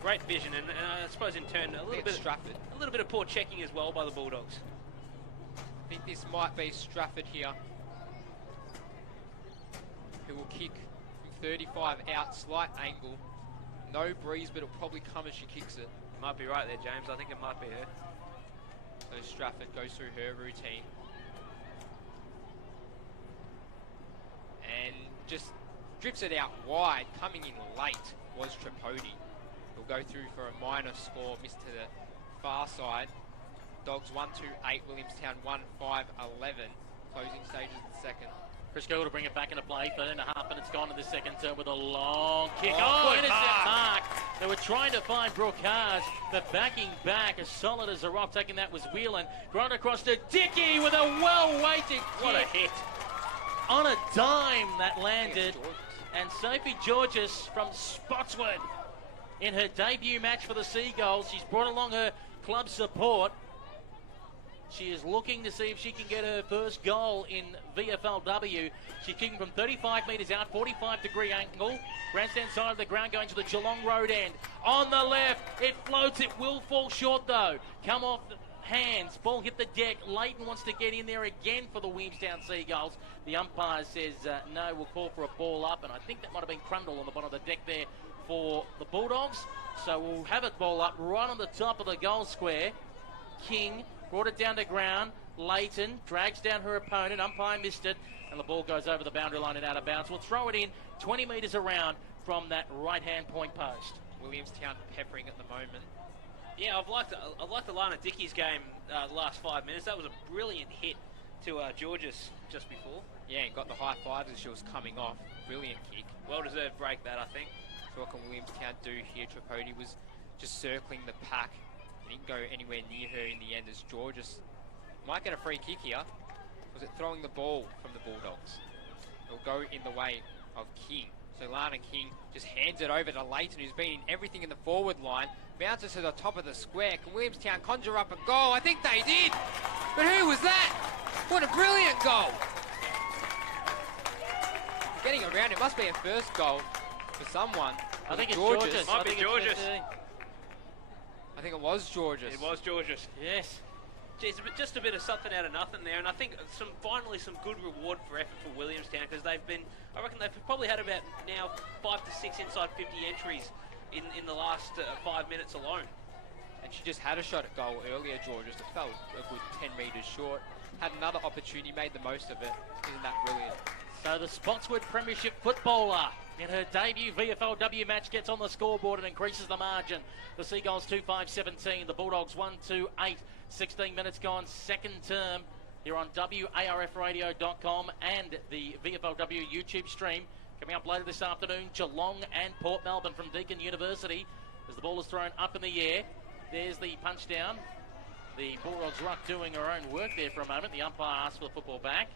Great vision, and I suppose in turn a little bit of poor checking as well by the Bulldogs. I think this might be Strafford here, who will kick from 35 out, slight angle. No breeze, but it'll probably come as she kicks it. Might be right there, James. I think it might be her. So Strafford goes through her routine. And just drifts it out wide. Coming in late was Tripodi. He'll go through for a minor score, missed to the far side. Dogs 1-2-8, Williamstown 1-5-11. Closing stages of the second. Chris Gill to bring it back into play. 13.5 minutes gone in the second term with a long kick. Oh, good intercept mark. They were trying to find Brooke Haas, but backing back as solid as a rock. Taking that was Whelan. Ground across to Dickey with a well-weighted kick. What a hit. On a dime that landed. And Sophie Georges from Spotswood in her debut match for the Seagulls. She's brought along her club support. She is looking to see if she can get her first goal in VFLW. She's kicking from 35 metres out, 45-degree angle. Grandstand side of the ground going to the Geelong Road end. On the left, it floats. It will fall short, though. Come off the hands. Ball hit the deck. Leighton wants to get in there again for the Williamstown Seagulls. The umpire says, no, we'll call for a ball up. And I think that might have been Crundle on the bottom of the deck there for the Bulldogs. So we'll have it ball up right on the top of the goal square. King brought it down to ground. Leighton drags down her opponent. Umpire missed it. And the ball goes over the boundary line and out of bounds. We'll throw it in 20 metres around from that right-hand point post. Williamstown peppering at the moment. Yeah, I've liked Alana Dickey's game the last 5 minutes. That was a brilliant hit to Georges just before. Yeah, and got the high fives as she was coming off. Brilliant kick. Well-deserved break that, I think. So what can Williamstown do here? Tripodi was just circling the pack. Didn't go anywhere near her in the end as Georges might get a free kick here. Was it throwing the ball from the Bulldogs? It'll go in the way of King. So Lana King just hands it over to Leighton, who's been in everything in the forward line. Bounces to the top of the square. Can Williamstown conjure up a goal? I think they did. But who was that? What a brilliant goal. Getting around, it must be a first goal for someone. I think it's Georges. Might be Georges. I think it was Georges. It was Georges. Yes. Geez, just a bit of something out of nothing there, and I think finally some good reward for effort for Williamstown, because I reckon they've probably had about now 5 to 6 inside 50 entries in the last 5 minutes alone. And she just had a shot at goal earlier, Georges. It fell a good 10 metres short. Had another opportunity, made the most of it. Isn't that brilliant? So the Spotswood Premiership footballer in her debut VFLW match gets on the scoreboard and increases the margin. The Seagulls 2-5-17, the Bulldogs 1-2-8. 16 minutes gone, second term here on WARFradio.com and the VFLW YouTube stream. Coming up later this afternoon, Geelong and Port Melbourne from Deakin University as the ball is thrown up in the air. There's the punch down. The Bulldogs ruck doing her own work there for a moment. The umpire asks for the football back.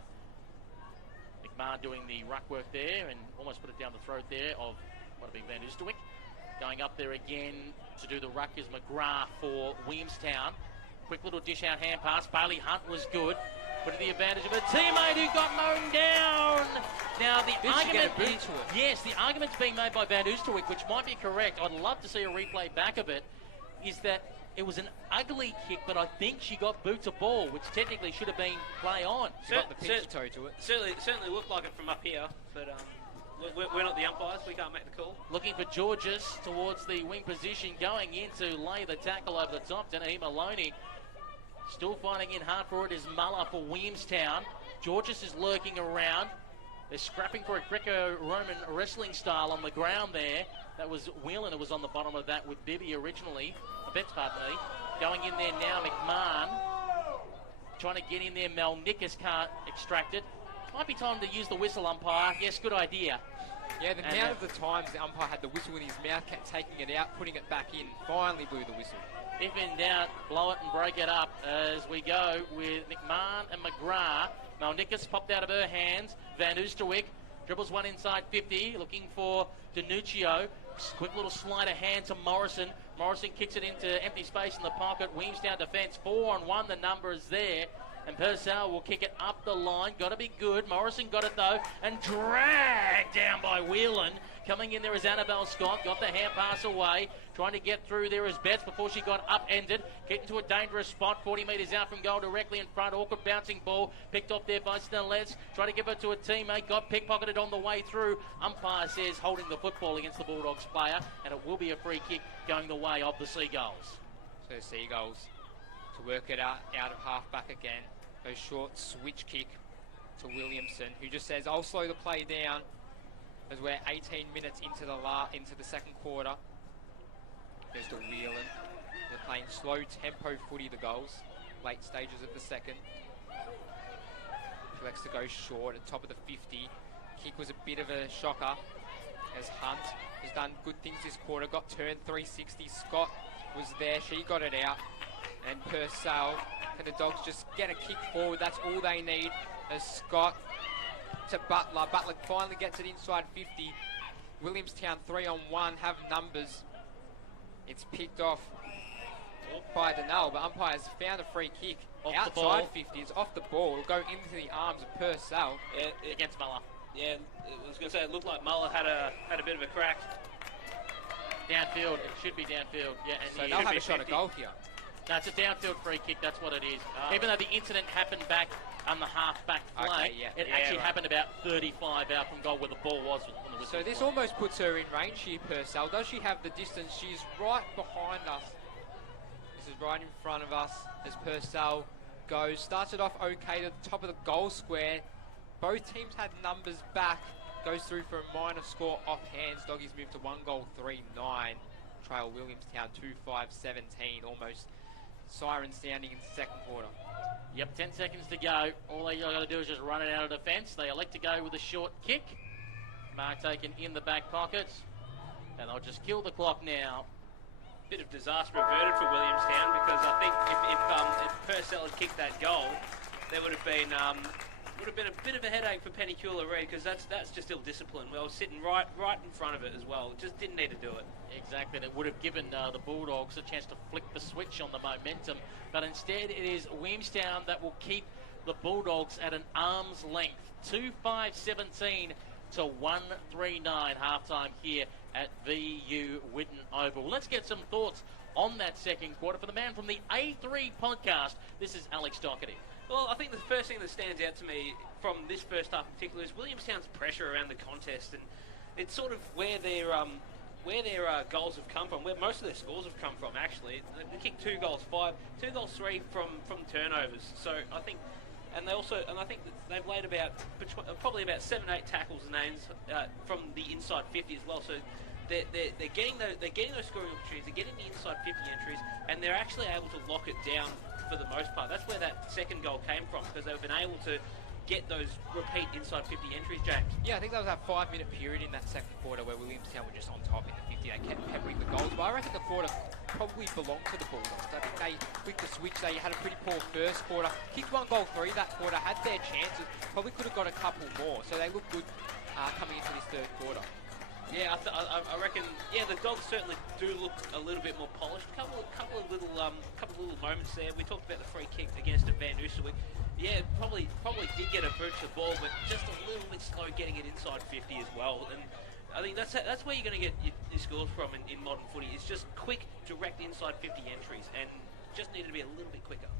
McMahon doing the ruck work there and almost put it down the throat there of what being Van Oosterwyk. Going up there again to do the ruck is McGrath for Williamstown. Quick little dish out hand pass. Bailey Hunt was good. Put to the advantage of her teammate who got mown down. Now the argument, yes, the argument's being made by Van Oosterwyk, which might be correct. I'd love to see a replay back of it. Is that it was an ugly kick, but I think she got boot to ball, which technically should have been play on. She got the pinky toe to it. Certainly looked like it from up here, but we're not the umpires. We can't make the call. Looking for Georges towards the wing position, going in to lay the tackle over the top. Denahee Maloney still fighting in hard for it is Muller for Williamstown. Georges is lurking around. They're scrapping for a Greco-Roman wrestling style on the ground there. That was Whelan who was on the bottom of that with Bibby originally. I bet, pardon me. Going in there now, McMahon. Trying to get in there, Melnikas can't extract it. Might be time to use the whistle, umpire. Yes, good idea. Yeah, the amount of the times the umpire had the whistle in his mouth, kept taking it out, putting it back in, finally blew the whistle. If in doubt, blow it and break it up as we go with McMahon and McGrath. Melnikas popped out of her hands. Van Oosterwyk dribbles one inside 50, looking for Danuccio. Quick little sleight of hand to Morrison. Morrison kicks it into empty space in the pocket. Williamstown defence 4-on-1. The number is there. And Purcell will kick it up the line. Got to be good. Morrison got it, though, and dragged down by Whelan. Coming in there is Annabelle Scott. Got the hand pass away. Trying to get through there is Betts before she got upended. Getting to a dangerous spot. 40 metres out from goal, directly in front. Awkward bouncing ball. Picked off there by Snelletz. Trying to give it to a teammate. Got pickpocketed on the way through. Umpire says holding the football against the Bulldogs player. And it will be a free kick going the way of the Seagulls. So the Seagulls to work it out of half-back again. Go short switch kick to Williamson, who just says, I'll slow the play down as we're 18 minutes into the second quarter. There's the Whelan. They're playing slow tempo footy, the goals. Late stages of the second. He likes to go short at top of the 50. Kick was a bit of a shocker as Hunt has done good things this quarter. Got turned 360. Scott was there. She got it out. And Purcell, and the Dogs just get a kick forward. That's all they need. As Scott to Butler. Butler finally gets it inside 50. Williamstown 3-on-1 have numbers. It's picked off by Donnell, but umpires found a free kick off outside 50. It's off the ball. It'll go into the arms of Purcell. Against Muller. Yeah, I was going to say it looked like Muller had a bit of a crack. Downfield. It should be downfield. Yeah, and So they'll have a shot at goal here. No, it's a downfield free kick, that's what it is. Even though the incident happened back on the half-back flank, it actually happened about 35 out from goal where the ball was. So this almost puts her in range here, Purcell. Does she have the distance? She's right behind us. This is right in front of us as Purcell goes. Starts it off okay to the top of the goal square. Both teams had numbers back. Goes through for a minor score off hands. Doggies move to 1 goal, 3-9. Trail Williamstown 2-5-17, almost. Siren sounding in the second quarter. Yep, 10 seconds to go. All they got to do is just run it out of defence. They elect to go with a short kick. Mark taken in the back pocket. And they'll just kill the clock now. Bit of disaster averted for Williamstown, because I think if Purcell had kicked that goal, there would have been a bit of a headache for Penicula Reid, because that's just ill discipline. Well, sitting right in front of it as well. Just didn't need to do it. Exactly, and it would have given the Bulldogs a chance to flick the switch on the momentum, but instead it is Williamstown that will keep the Bulldogs at an arm's length. 2-5-17 to 1-3-9 halftime here at VU Whitten Oval. Let's get some thoughts on that second quarter for the man from the A3 podcast. This is Alex Doherty. Well, I think the first thing that stands out to me from this first half in particular is Williamstown's pressure around the contest, and it's sort of where their goals have come from, where most of their scores have come from. Actually, they kicked 2 goals, 3 from turnovers. So I think, and I think that they've laid probably about 7-8 tackles and names from the inside 50 as well. So they're getting those scoring opportunities. They're getting the inside 50 entries, and they're actually able to lock it down for the most part. That's where that second goal came from, because they've been able to get those repeat inside 50 entries, James. Yeah, I think that was that 5-minute period in that second quarter where Williamstown were just on top in the 50. They kept peppering the goals, but I reckon the quarter probably belonged to the Bulldogs. I think they flicked the switch. They had a pretty poor first quarter. Kicked 1 goal 3 that quarter, had their chances, probably could have got a couple more. So they look good coming into this third quarter. Yeah, I reckon. Yeah, the Dogs certainly do look a little bit more polished. Couple of little moments there. We talked about the free kick against Van Oosterwijk. Yeah, probably did get a boot to the ball, but just a little bit slow getting it inside 50 as well. And I think that's where you're going to get your scores from in modern footy. It's just quick, direct inside 50 entries, and just needed to be a little bit quicker.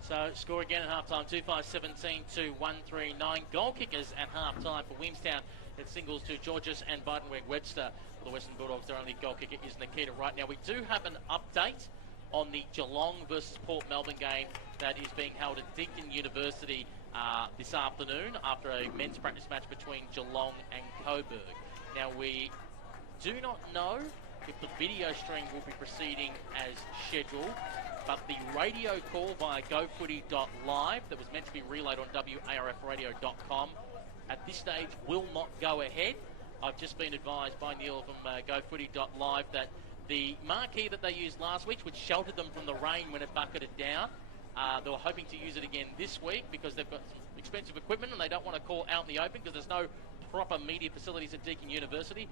So, score again at halftime, 2-5-17 to 1-3-9. Goal kickers at halftime for Williamstown. It singles to Georges and Buitenweg-Webster. For the Western Bulldogs, their only goal kicker is Nikita right now. We do have an update on the Geelong versus Port Melbourne game that is being held at Deakin University this afternoon after a men's practice match between Geelong and Coburg. Now, we do not know if the video stream will be proceeding as scheduled, but the radio call via gofooty.live that was meant to be relayed on warfradio.com at this stage will not go ahead. I've just been advised by Neil from gofooty.live that the marquee that they used last week, which sheltered them from the rain when it bucketed down, they were hoping to use it again this week because they've got some expensive equipment and they don't want to call out in the open because there's no proper media facilities at Deakin University.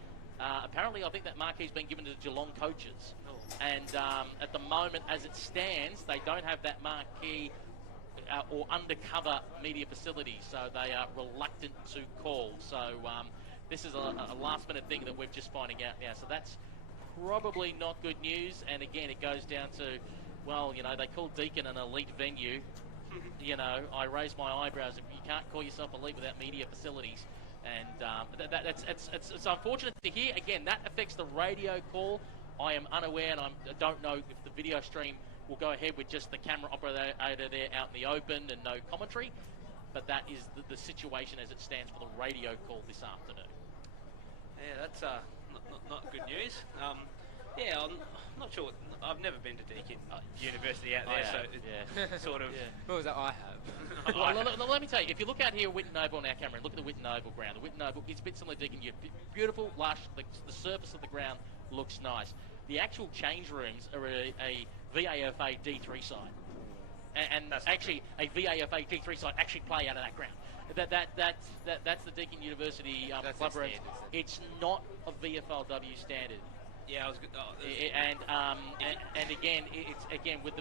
Apparently, I think that marquee's been given to the Geelong coaches. And at the moment, as it stands, they don't have that marquee or undercover media facilities, so they are reluctant to call. So this is a last-minute thing that we're just finding out now. So that's probably not good news. And again, it goes down to, well, you know, they call Deakin an elite venue. You know, I raise my eyebrows. If you can't call yourself elite without media facilities, and it's unfortunate to hear. Again, that affects the radio call. I am unaware, and I don't know if the video stream will go ahead with just the camera operator there out in the open and no commentary. But that is the situation as it stands for the radio call this afternoon. Yeah, that's not good news. Yeah, I'm not sure. I've never been to Deakin University out there, so it's sort of. Yeah. What was that? I have. Well, let me tell you, if you look out here at Whitten Oval on our camera, look at the Whitten Oval ground. The Whitten Oval is a bit similar to Deakin. Beautiful, lush. The surface of the ground looks nice. The actual change rooms are a VAFA D3 site, and actually a VAFA D3 site actually play out of that ground. That's the Deakin University club room. It's not a VFLW standard. Yeah, I was good. And again, it's with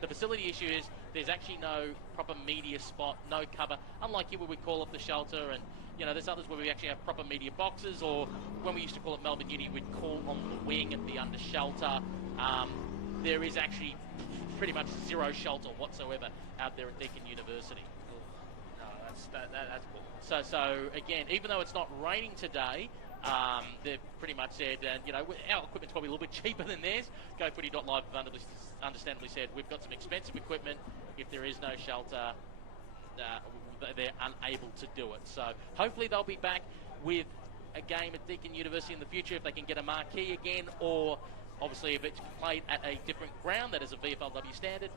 the facility issue is there's actually no proper media spot, no cover. Unlike here where we call up the shelter, and you know, there's others where we actually have proper media boxes, or when we used to call it Melbourne Uni, we'd call on the wing at the under shelter. There is actually pretty much zero shelter whatsoever out there at Deakin University. No, that's cool. So again, even though it's not raining today. They've pretty much said, you know, our equipment's probably a little bit cheaper than theirs. GoFooty.live have understandably said, we've got some expensive equipment. If there is no shelter, they're unable to do it. So hopefully they'll be back with a game at Deakin University in the future if they can get a marquee again, or obviously if it's played at a different ground that is a VFLW standard.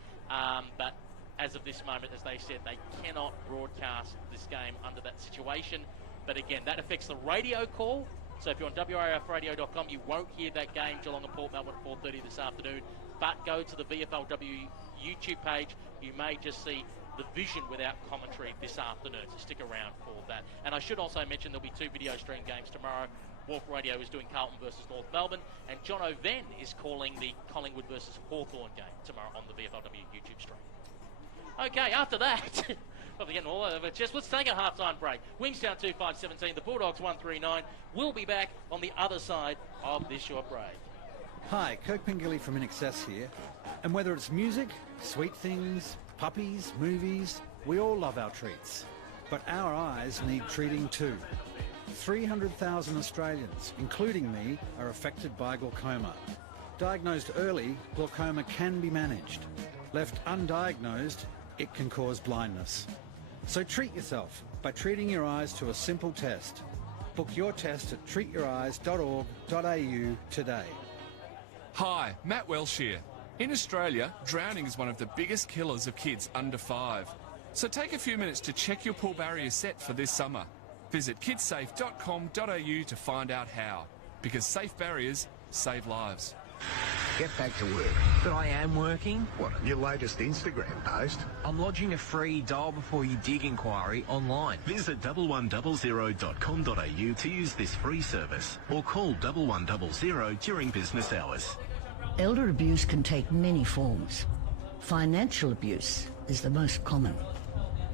But as of this moment, as they said, they cannot broadcast this game under that situation. But again, that affects the radio call. So if you're on WRFradio.com, you won't hear that game, Geelong and Port Melbourne at 4:30 this afternoon. But go to the VFLW YouTube page. You may just see the vision without commentary this afternoon. So stick around for that. And I should also mention there'll be 2 video stream games tomorrow. Wolf Radio is doing Carlton versus North Melbourne, and John O'Ven is calling the Collingwood versus Hawthorn game tomorrow on the VFLW YouTube stream. Okay, after that, probably getting all over chest. Let's take a half-time break. Williamstown 2-5-17, the Bulldogs 1-3-9. We'll be back on the other side of this short break. Hi, Kirk Pengilly from InXS here. And whether it's music, sweet things, puppies, movies, we all love our treats. But our eyes need treating too. 300,000 Australians, including me, are affected by glaucoma. Diagnosed early, glaucoma can be managed. Left undiagnosed, it can cause blindness. So treat yourself by treating your eyes to a simple test. Book your test at treatyoureyes.org.au today. Hi, Matt Welsh here. In Australia, drowning is one of the biggest killers of kids under 5. So take a few minutes to check your pool barrier set for this summer. Visit kidsafe.com.au to find out how. Because safe barriers save lives. Get back to work. But I am working. What, on your latest Instagram post? I'm lodging a free dial before you dig inquiry online. Visit 1100.com.au to use this free service, or call 1100 during business hours. Elder abuse can take many forms. Financial abuse is the most common.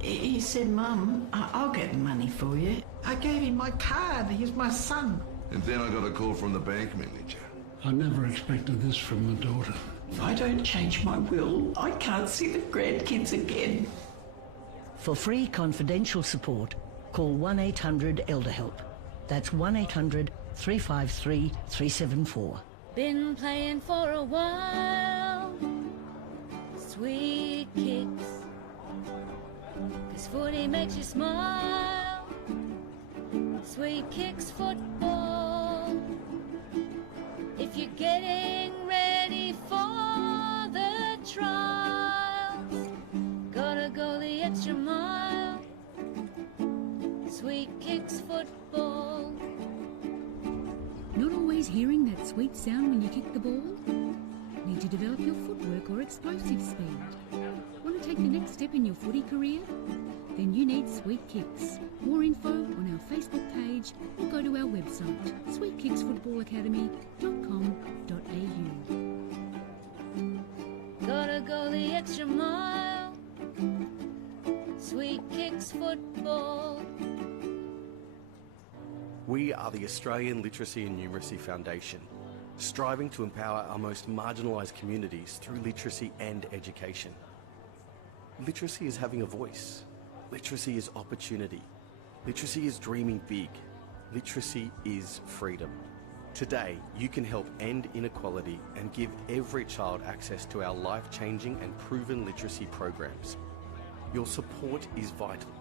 He said, Mum, I'll get the money for you. I gave him my card. He's my son. And then I got a call from the bank manager. I never expected this from my daughter. If I don't change my will, I can't see the grandkids again. For free confidential support, call 1-800-ELDER-HELP. That's 1-800-353-374. Been playing for a while. Sweet kicks. 'Cause footy makes you smile. Sweet Kicks football. If you're getting ready for the trials, gotta go the extra mile. Sweet Kicks football. Not always hearing that sweet sound when you kick the ball? Need to develop your footwork or explosive speed? Want to take the next step in your footy career? Then you need Sweet Kicks. More info on our Facebook page or go to our website, sweetkicksfootballacademy.com.au. Gotta go the extra mile. Sweet Kicks Football. We are the Australian Literacy and Numeracy Foundation, striving to empower our most marginalised communities through literacy and education. Literacy is having a voice. Literacy is opportunity. Literacy is dreaming big. Literacy is freedom. Today, you can help end inequality and give every child access to our life-changing and proven literacy programs. Your support is vital.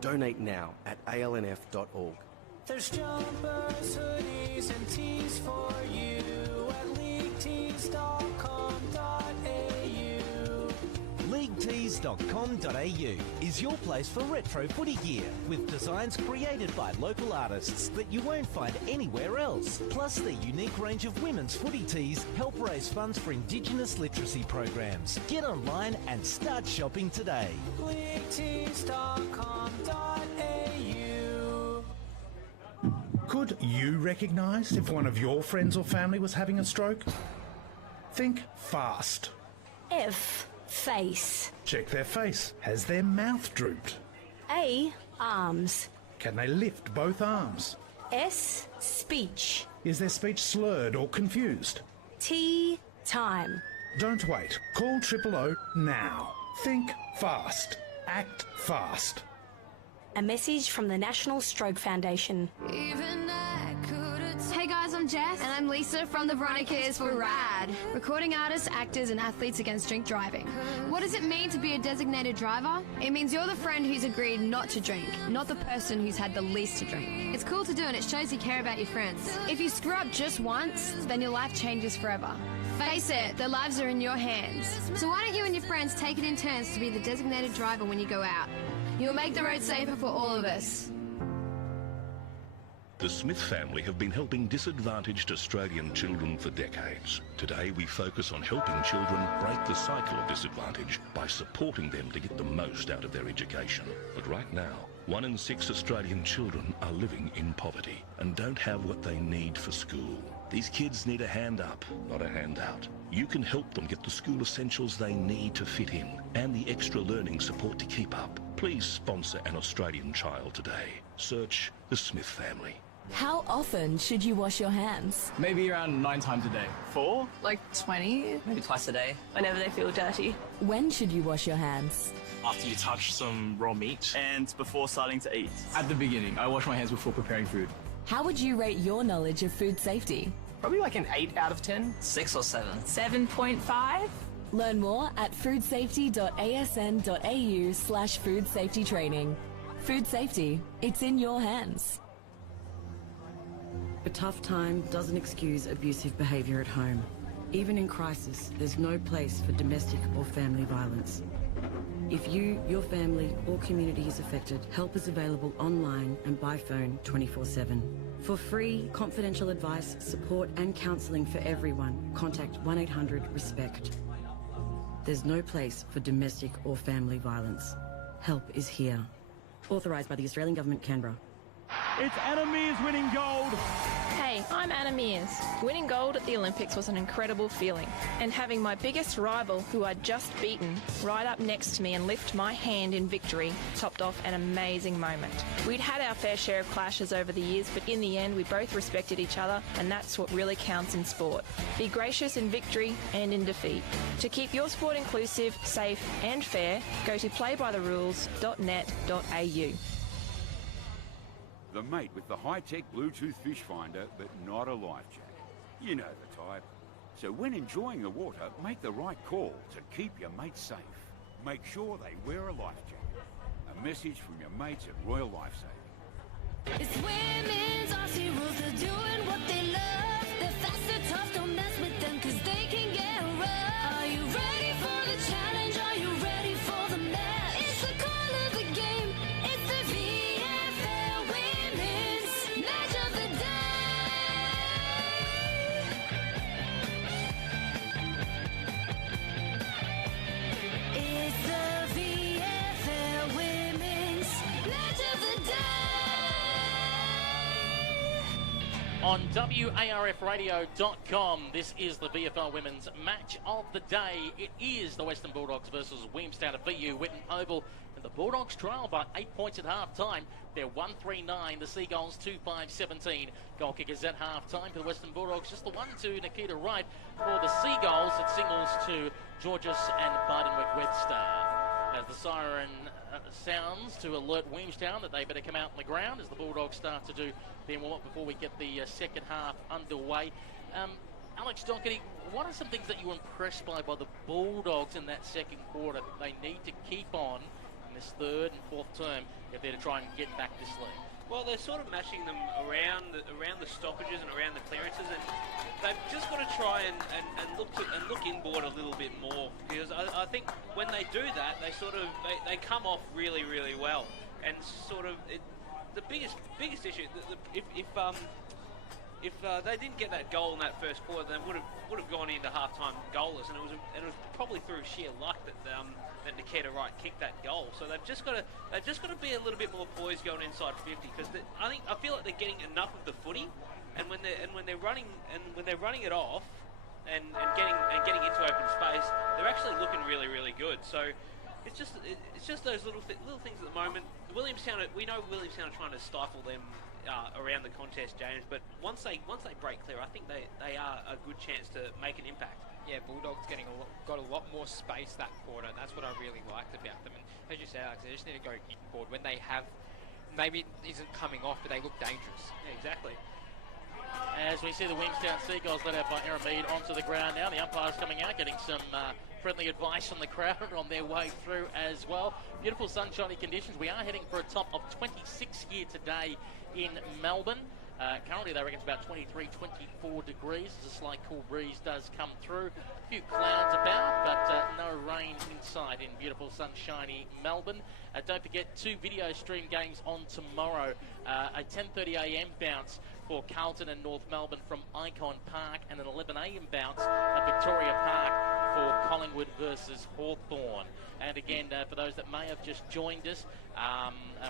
Donate now at alnf.org. There's jumpers, hoodies, and tees for you at leaguetees.com.au. Leaguetees.com.au is your place for retro footy gear with designs created by local artists that you won't find anywhere else. Plus, their unique range of women's footy tees help raise funds for Indigenous literacy programs. Get online and start shopping today. Leaguetees.com.au. Could you recognise if one of your friends or family was having a stroke? Think fast. F. Face. Check their face. Has their mouth drooped? A. Arms. Can they lift both arms? S. Speech. Is their speech slurred or confused? T. Time. Don't wait. Call 000 now. Think fast. Act fast. A message from the National Stroke Foundation. Hey guys, I'm Jess. And I'm Lisa from the Veronicas for RAD. Recording artists, actors and athletes against drink driving. What does it mean to be a designated driver? It means you're the friend who's agreed not to drink, not the person who's had the least to drink. It's cool to do and it shows you care about your friends. If you screw up just once, then your life changes forever. Face it, their lives are in your hands. So why don't you and your friends take it in turns to be the designated driver when you go out? You'll make the road safer for all of us. The Smith family have been helping disadvantaged Australian children for decades. Today we focus on helping children break the cycle of disadvantage by supporting them to get the most out of their education. But right now, 1 in 6 Australian children are living in poverty and don't have what they need for school. These kids need a hand up, not a handout. You can help them get the school essentials they need to fit in and the extra learning support to keep up. Please sponsor an Australian child today. Search the Smith family. How often should you wash your hands? Maybe around 9 times a day. 4? Like 20? Maybe twice a day. Whenever they feel dirty. When should you wash your hands? After you touch some raw meat and before starting to eat. At the beginning, I wash my hands before preparing food. How would you rate your knowledge of food safety? Probably like an 8 out of 10. 6 or 7. 7.5? Learn more at foodsafety.asn.au/food safety training. Food safety, it's in your hands. A tough time doesn't excuse abusive behaviour at home. Even in crisis, there's no place for domestic or family violence. If you, your family or community is affected, help is available online and by phone 24/7. For free, confidential advice, support and counselling for everyone, contact 1-800-RESPECT. There's no place for domestic or family violence. Help is here. Authorised by the Australian Government, Canberra. It's Anna Mears winning gold. Hey, I'm Anna Mears. Winning gold at the Olympics was an incredible feeling. And having my biggest rival, who I'd just beaten, right up next to me and lift my hand in victory topped off an amazing moment. We'd had our fair share of clashes over the years, but in the end we both respected each other, and that's what really counts in sport. Be gracious in victory and in defeat. To keep your sport inclusive, safe and fair, go to playbytherules.net.au. The mate with the high-tech Bluetooth fish finder, but not a life jacket. You know the type. So when enjoying the water, make the right call to keep your mates safe. Make sure they wear a life jacket. A message from your mates at Royal Lifesaving. It's women's Aussie rules. They're doing what they love. They're fast, they're tough, don't mess with them, cause they can get rough. Are you ready for the challenge? Are you ready for the match? It's the call of the game. It's the VFL Women's Match of the Day. It's the VFL Women's Match of the Day. On WARFradio.com, this is the VFL Women's Match of the Day. It is the Western Bulldogs versus Williamstown at VU Whitten Oval. And The Bulldogs trail by 8 points at half-time. They're 1-3-9. The Seagulls 2-5-17. Goal kickers at half-time for the Western Bulldogs. Just the one to Nikita Wright. For the Seagulls, it singles to Georges and Biden McWebster. As the siren sounds to alert Williamstown that they better come out on the ground as the Bulldogs start to do their warm-up before we get the second half underway. Alex Doherty, what are some things that you were impressed by the Bulldogs in that second quarter that they need to keep on in this third and fourth term if they're to try and get back this league? Well, they're sort of matching them around the stoppages and around the clearances, and they've just got to try and look inboard a little bit more, because I think when they do that, they come off really, really well, and the biggest issue if they didn't get that goal in that first quarter, they would have gone into halftime goalless, and it was probably through sheer luck that Nikita Wright kicked that goal. So they've just got to be a little bit more poised going inside 50, because I feel like they're getting enough of the footy, and when they're running it off and getting into open space, they're actually looking really, really good. So it's just those little things at the moment. We know Williamstown are trying to stifle them around the contest, James, but once they break clear, I think they are a good chance to make an impact. Yeah, Bulldogs got a lot more space that quarter, and that's what I really liked about them. And as you say, Alex, they just need to go inboard when they have, maybe it isn't coming off, but they look dangerous. Yeah, exactly. As we see the Williamstown Seagulls led out by Aaron Mead onto the ground now. The umpires coming out, getting some friendly advice from the crowd on their way through as well. Beautiful sunshiny conditions. We are heading for a top of 26 here today in Melbourne. Currently they reckon it's about 23, 24 degrees as a slight cool breeze does come through. A few clouds about, but no rain inside in beautiful sunshiny Melbourne. Don't forget 2 video stream games on tomorrow. A 10:30 a.m. bounce for Carlton and North Melbourne from Icon Park, and an 11 a.m. bounce at Victoria Park for Collingwood versus Hawthorn. And again, for those that may have just joined us,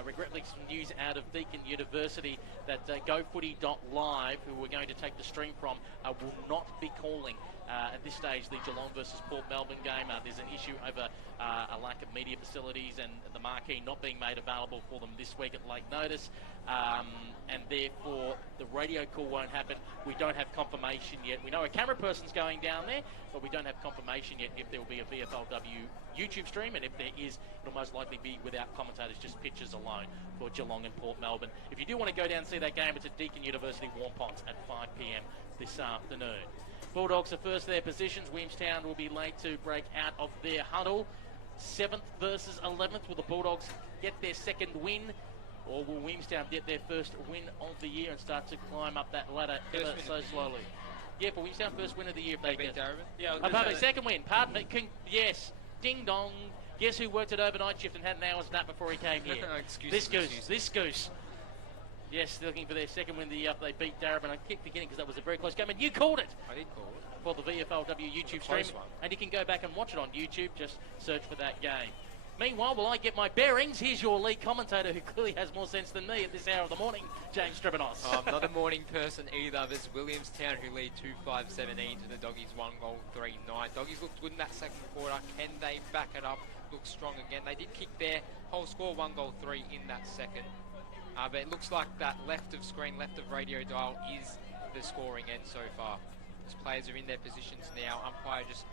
regretfully some news out of Deakin University that GoFooty.live, who we're going to take the stream from, will not be calling at this stage the Geelong versus Port Melbourne game. There's an issue over a lack of media facilities and the marquee not being made available for them this week at late notice, and therefore the radio call won't happen. We don't have confirmation yet. We know a camera person's going down there, but we don't have confirmation yet if there will be a VFLW YouTube stream, and if there is, it'll most likely be without commentators, just pictures alone for Geelong and Port Melbourne. If you do want to go down and see that game, it's at Deakin University Warmponts at 5 p.m. this afternoon. Bulldogs are first their positions. Williamstown will be late to break out of their huddle. 7th versus 11th. Will the Bulldogs get their second win, or will Williamstown get their first win of the year and start to climb up that ladder ever so slowly? Yeah, for Williamstown, first win of the year if they beat Darabin. Yeah, pardon me, second win. Pardon me. Yes. Ding dong. Guess who worked at overnight shift and had an hour's nap before he came here? This goose. Yes, they're looking for their second win of the year after they beat Darabin. I keep forgetting because that was a very close game, and you called it. I did call it. For the VFLW YouTube stream. And you can go back and watch it on YouTube. Just search for that game. Meanwhile, while I get my bearings, here's your league commentator who clearly has more sense than me at this hour of the morning, James Strebanos. I'm not a morning person either. There's Williamstown who lead 2-5-17 to the Doggies 1-3-9. Doggies looked good in that second quarter. Can they back it up? Look strong again. They did kick their whole score 1-3 in that second. But it looks like that left of screen, left of radio dial is the scoring end so far. As players are in their positions now, umpire just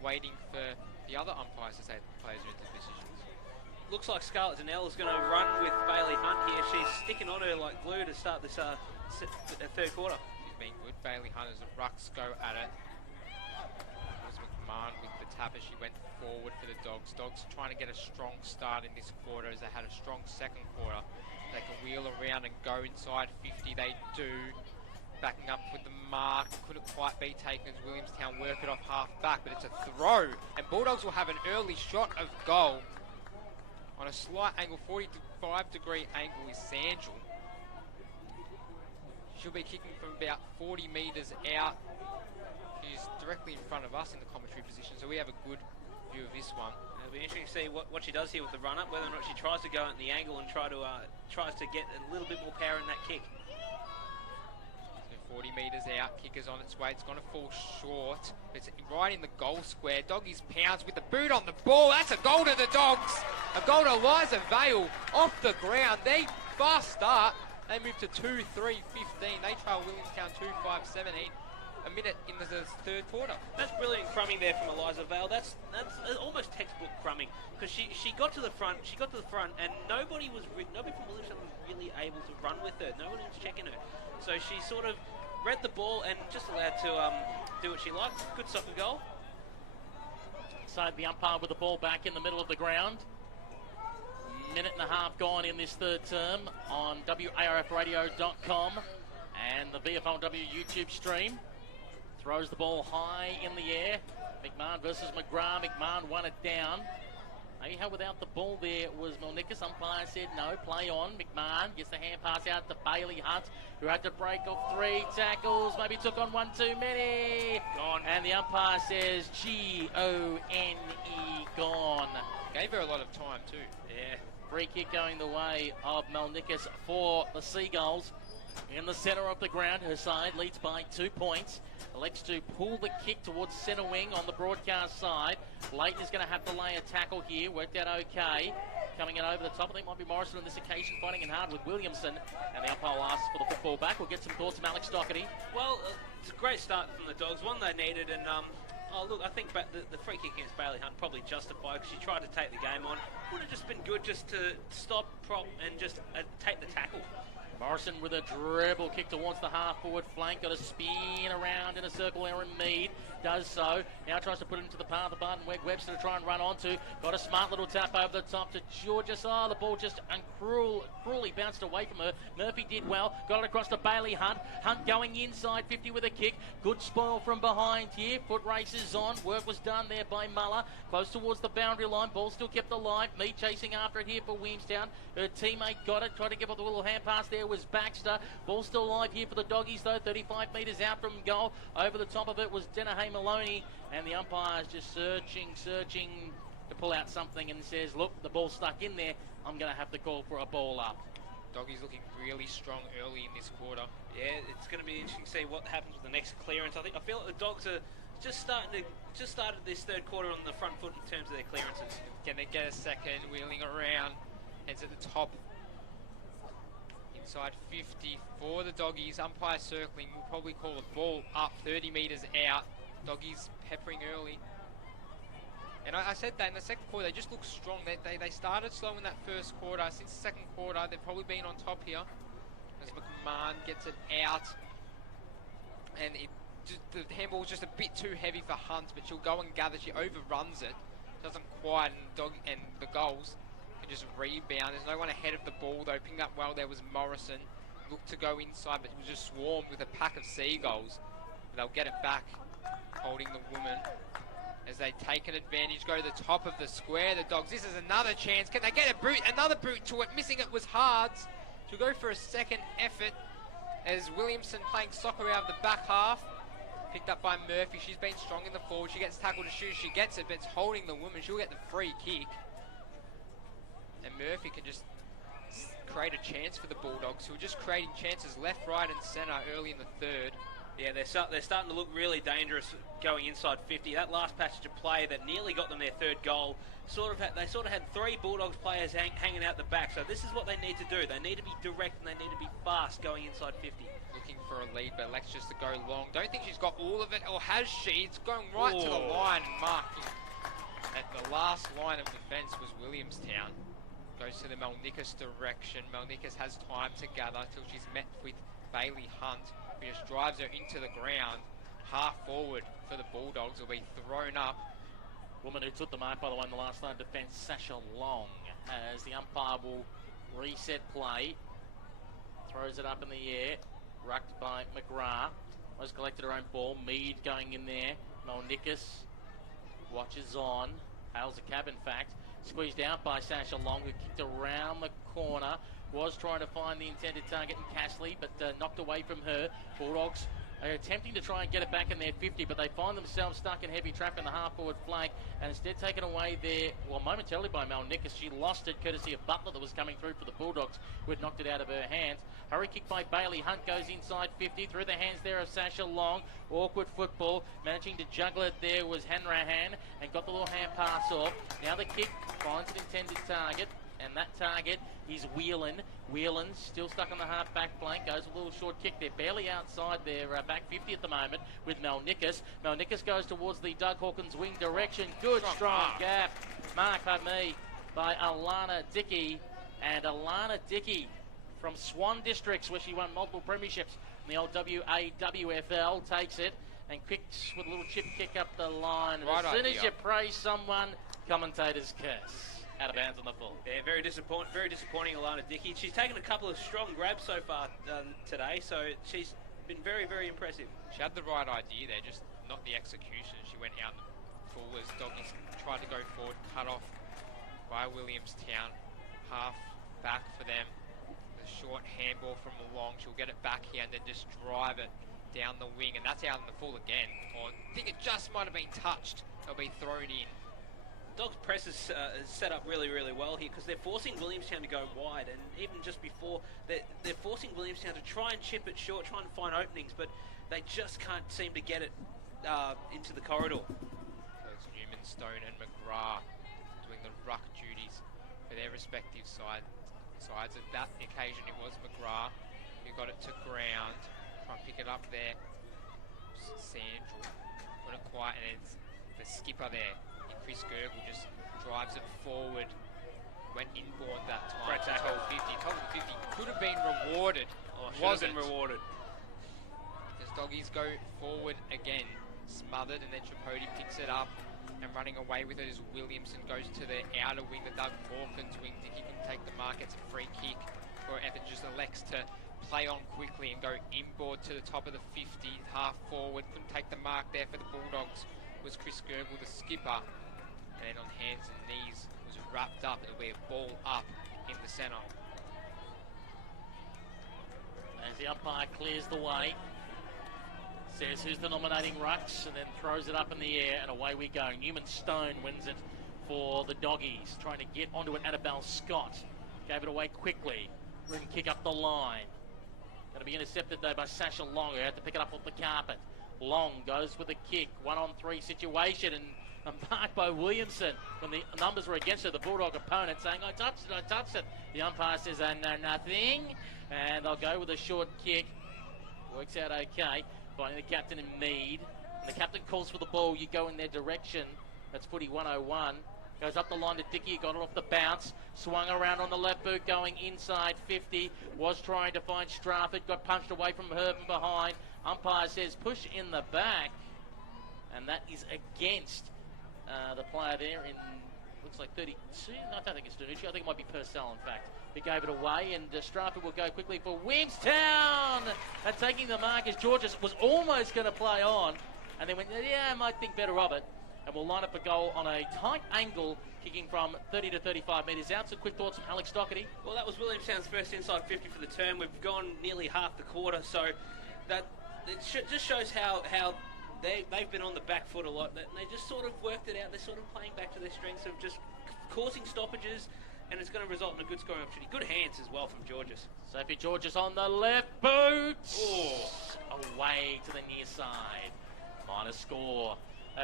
waiting for the other umpires to say that the players are into positions. Looks like Scarlett Donnell is going to run with Bailey Hunt here. She's sticking on her like glue to start this third quarter. She's been good. Bailey Hunt as the Rucks go at it. It was McMahon with the tap as she went forward for the Dogs. Dogs trying to get a strong start in this quarter as they had a strong second quarter. They can wheel around and go inside 50. They do. Backing up with the mark. Couldn't quite be taken as Williamstown work it off half back, but it's a throw. And Bulldogs will have an early shot of goal. On a slight angle, 45-degree angle is Sandrell. She'll be kicking from about 40 metres out. She's directly in front of us in the commentary position, so we have a good view of this one. It'll be interesting to see what she does here with the run-up, whether or not she tries to go at the angle and tries to get a little bit more power in that kick. 40 metres out, kicker's on its way, it's going to fall short. It's right in the goal square. Doggies pounds with the boot on the ball. That's a goal to the Dogs. A goal to Liza Vale off the ground. They fast start. They move to 2-3-15. They trail Williamstown 2-5-17. A minute in the third quarter. That's brilliant crumbing there from Eliza Vale. That's almost textbook crumbing, because she got to the front. And nobody from Williamstown was really able to run with her. No one was checking her. So she sort of read the ball and just allowed to do what she liked. Good soccer goal. So the umpire with the ball back in the middle of the ground. Minute and a half gone in this third term on WARFradio.com and the VFLW YouTube stream. Throws the ball high in the air. McMahon versus McGrath. McMahon won it down. Maybe how without the ball there was Melnicus. Umpire said no, play on. McMahon gets the hand pass out to Bailey Hunt, who had to break off 3 tackles. Maybe took on 1 too many. Gone. And the umpire says Gone. Gone. Gave her a lot of time too. Yeah. Free kick going the way of Melnicus for the Seagulls. In the centre of the ground, her side leads by 2 points. Elects to pull the kick towards centre wing on the broadcast side. Leighton is going to have to lay a tackle here. Worked out okay. Coming in over the top. I think it might be Morrison on this occasion, fighting in hard with Williamson. And the umpire asks for the football back. We'll get some thoughts from Alex Doherty. Well, it's a great start from the Dogs. One they needed, and look, I think the free kick against Bailey Hunt probably justified, because she tried to take the game on. Would have just been good just to stop, prop, and just take the tackle. Morrison with a dribble kick towards the half-forward flank. Got a spin around in a circle. Aaron Mead does so. Now tries to put it into the path of Barton Webster to try and run onto. Got a smart little tap over the top to Georgia. Oh, the ball just cruelly bounced away from her. Murphy did well. Got it across to Bailey Hunt. Hunt going inside 50 with a kick. Good spoil from behind here. Foot races on. Work was done there by Muller. Close towards the boundary line. Ball still kept alive. Mead chasing after it here for Williamstown. Her teammate got it. Tried to give up the little hand pass there was Baxter. Ball still alive here for the Doggies though. 35 metres out from goal. Over the top of it was Denahey Maloney, and the umpire's just searching to pull out something, and says, look, the ball's stuck in there. I'm going to have to call for a ball up. Doggies looking really strong early in this quarter. Yeah, it's going to be interesting to see what happens with the next clearance. I feel like the Dogs are just started this third quarter on the front foot in terms of their clearances. Can they get a second? Wheeling around, heads at the top. Inside 50 for the Doggies. Umpire circling. We'll probably call the ball up 30 metres out. Doggies peppering early. And I said that in the second quarter, they just look strong. They started slow in that first quarter. Since the second quarter, they've probably been on top here. As McMahon gets it out. And the handball was just a bit too heavy for Hunt, but she'll go and gather. She overruns it. Doesn't quite, and the goals can just rebound. There's no one ahead of the ball, though. Picking up well there was Morrison. Looked to go inside, but it was just swarmed with a pack of Seagulls. They'll get it back, holding the woman. As they take an advantage, go to the top of the square, the Dogs. This is another chance. Can they get a boot? Another boot to it. Missing it was Hards. She'll go for a second effort as Williamson playing soccer out of the back half. Picked up by Murphy. She's been strong in the forward. She gets tackled to shoot. She gets it, but it's holding the woman. She'll get the free kick. And Murphy can just create a chance for the Bulldogs, who are just creating chances left, right and centre early in the third. Yeah, they're starting to look really dangerous going inside 50. That last passage of play that nearly got them their third goal, they had 3 Bulldogs players hanging out the back. So this is what they need to do. They need to be direct and they need to be fast going inside 50. Looking for a lead, but elects just to go long. Don't think she's got all of it, or has she? It's going right to the line and marking. At the last line of defence was Williamstown. Goes to the Melnicus direction. Melnicus has time to gather till she's met with Bailey Hunt, who just drives her into the ground. Half forward for the Bulldogs will be thrown up. Woman who took the mark, by the way, in the last line of defence, Sasha Long, as the umpire will reset play. Throws it up in the air, rucked by McGrath. Was collected her own ball. Mead going in there. Melnicus watches on. Hails a cab, in fact. Squeezed out by Sasha Long, who kicked around the corner. Was trying to find the intended target in Castley, but knocked away from her. Bulldogs are attempting to try and get it back in their 50, but they find themselves stuck in heavy traffic in the half-forward flank, and instead taken away there, well, momentarily by Mel Nickus. She lost it courtesy of Butler that was coming through for the Bulldogs, who had knocked it out of her hands. Hurry kick by Bailey. Hunt goes inside 50, through the hands there of Sasha Long. Awkward football, managing to juggle it there was Hanrahan, and got the little hand pass off. Now the kick finds an intended target, and that target is Whelan. Whelan still stuck on the half-back flank, goes a little short kick. They're barely outside their back 50 at the moment with Mel Nickus. Mel Nickus goes towards the Doug Hawkins wing direction. Good strong gap. Mark, pardon me, by Alana Dickey. And Alana Dickey from Swan Districts, where she won multiple premierships in the old WAWFL, takes it and kicks with a little chip kick up the line. And Right as soon as idea. you praise someone, commentators curse. Out of bounds on the full. Yeah, very disappointing, Alana Dickey. She's taken a couple of strong grabs so far today, so she's been very, very impressive. She had the right idea there, just not the execution. She went out full as Doggies tried to go forward, cut off by Williamstown. Half back for them. The short handball from Long. She'll get it back here and then just drive it down the wing, and that's out in the full again. Or I think it just might have been touched. It'll be thrown in. Dogs press is set up really, really well here because they're forcing Williamstown to go wide, and even just before, they're forcing Williamstown to try and chip it short, trying to find openings, but they just can't seem to get it into the corridor. So it's Newman, Stone and McGrath doing the ruck duties for their respective sides. At that occasion it was McGrath who got it to ground, try and pick it up there. Sandra put it quiet, and it's the skipper there. Chris Gergel just drives it forward. Went inboard that time. Great tackle. Top 50. Top of the 50 could have been rewarded. Wasn't rewarded. As Doggies go forward again, smothered, and then Tripodi picks it up and running away with it as Williamson goes to the outer wing, the Doug Hawkins wing. Dickey can take the mark. It's a free kick for Evans. Just elects to play on quickly and go inboard to the top of the 50. Half forward. Couldn't take the mark there for the Bulldogs. Was Chris Gergel, the skipper. And on hands and knees was wrapped up. It'll be a ball up in the centre. As the umpire clears the way, says who's the nominating rucks, and then throws it up in the air, and away we go. Newman Stone wins it for the Doggies, trying to get onto it. Annabelle Scott gave it away quickly. Ring kick up the line. Going to be intercepted though by Sasha Long, who had to pick it up off the carpet. Long goes with a kick, 1-on-3 situation, and marked by Williamson when the numbers were against her, the Bulldog opponent, saying, I touched it. The umpire says, I know nothing. And they'll go with a short kick. Works out okay. Finding the captain in Mead. And the captain calls for the ball. You go in their direction. That's footy 101. Goes up the line to Dickey. Got it off the bounce. Swung around on the left boot, going inside 50. Was trying to find Strafford. Got punched away from her from behind. Umpire says, push in the back. And that is against the player there in, looks like 32. No, I don't think it's Danucci. I think it might be Purcell, in fact. He gave it away, and Strafford will go quickly for Williamstown. And taking the mark is Georges. Was almost going to play on, and then went, yeah, I might think better of it. And we'll line up a goal on a tight angle, kicking from 30 to 35 metres out. So quick thoughts from Alex Doherty. Well, that was Williamstown's first inside 50 for the term. We've gone nearly half the quarter, so that it just shows how they've been on the back foot a lot. They just sort of worked it out. They're sort of playing back to their strengths of just causing stoppages, and it's going to result in a good scoring opportunity. Good hands as well from Georges. Sophie Georges on the left boot. Away to the near side. Minus score.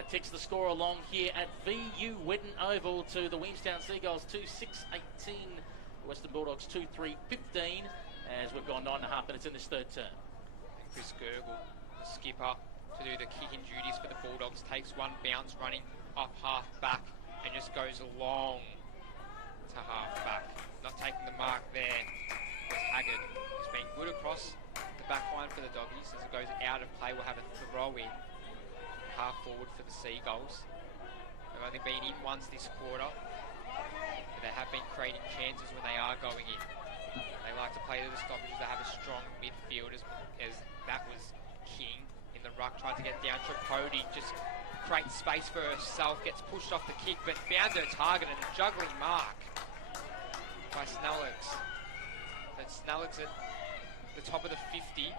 Ticks the score along here at VU Whitten Oval to the Williamstown Seagulls 2-6-18. Western Bulldogs 2-3-15 as we've gone 9.5 minutes in this third term. Chris Gergel, the skipper, to do the kicking duties for the Bulldogs, takes one bounce running off half back and just goes along to half back. Not taking the mark there was Haggard. It's been good across the back line for the Doggies. As it goes out of play, we'll have a throw in half forward for the Seagulls. They've only been in once this quarter, but they have been creating chances when they are going in. They like to play to the stoppages. They have a strong midfield as that was King in the ruck, tried to get down. Tripodi just creates space for herself, gets pushed off the kick, but found her target, and a juggling mark by Snellix. But Snellix at the top of the 50,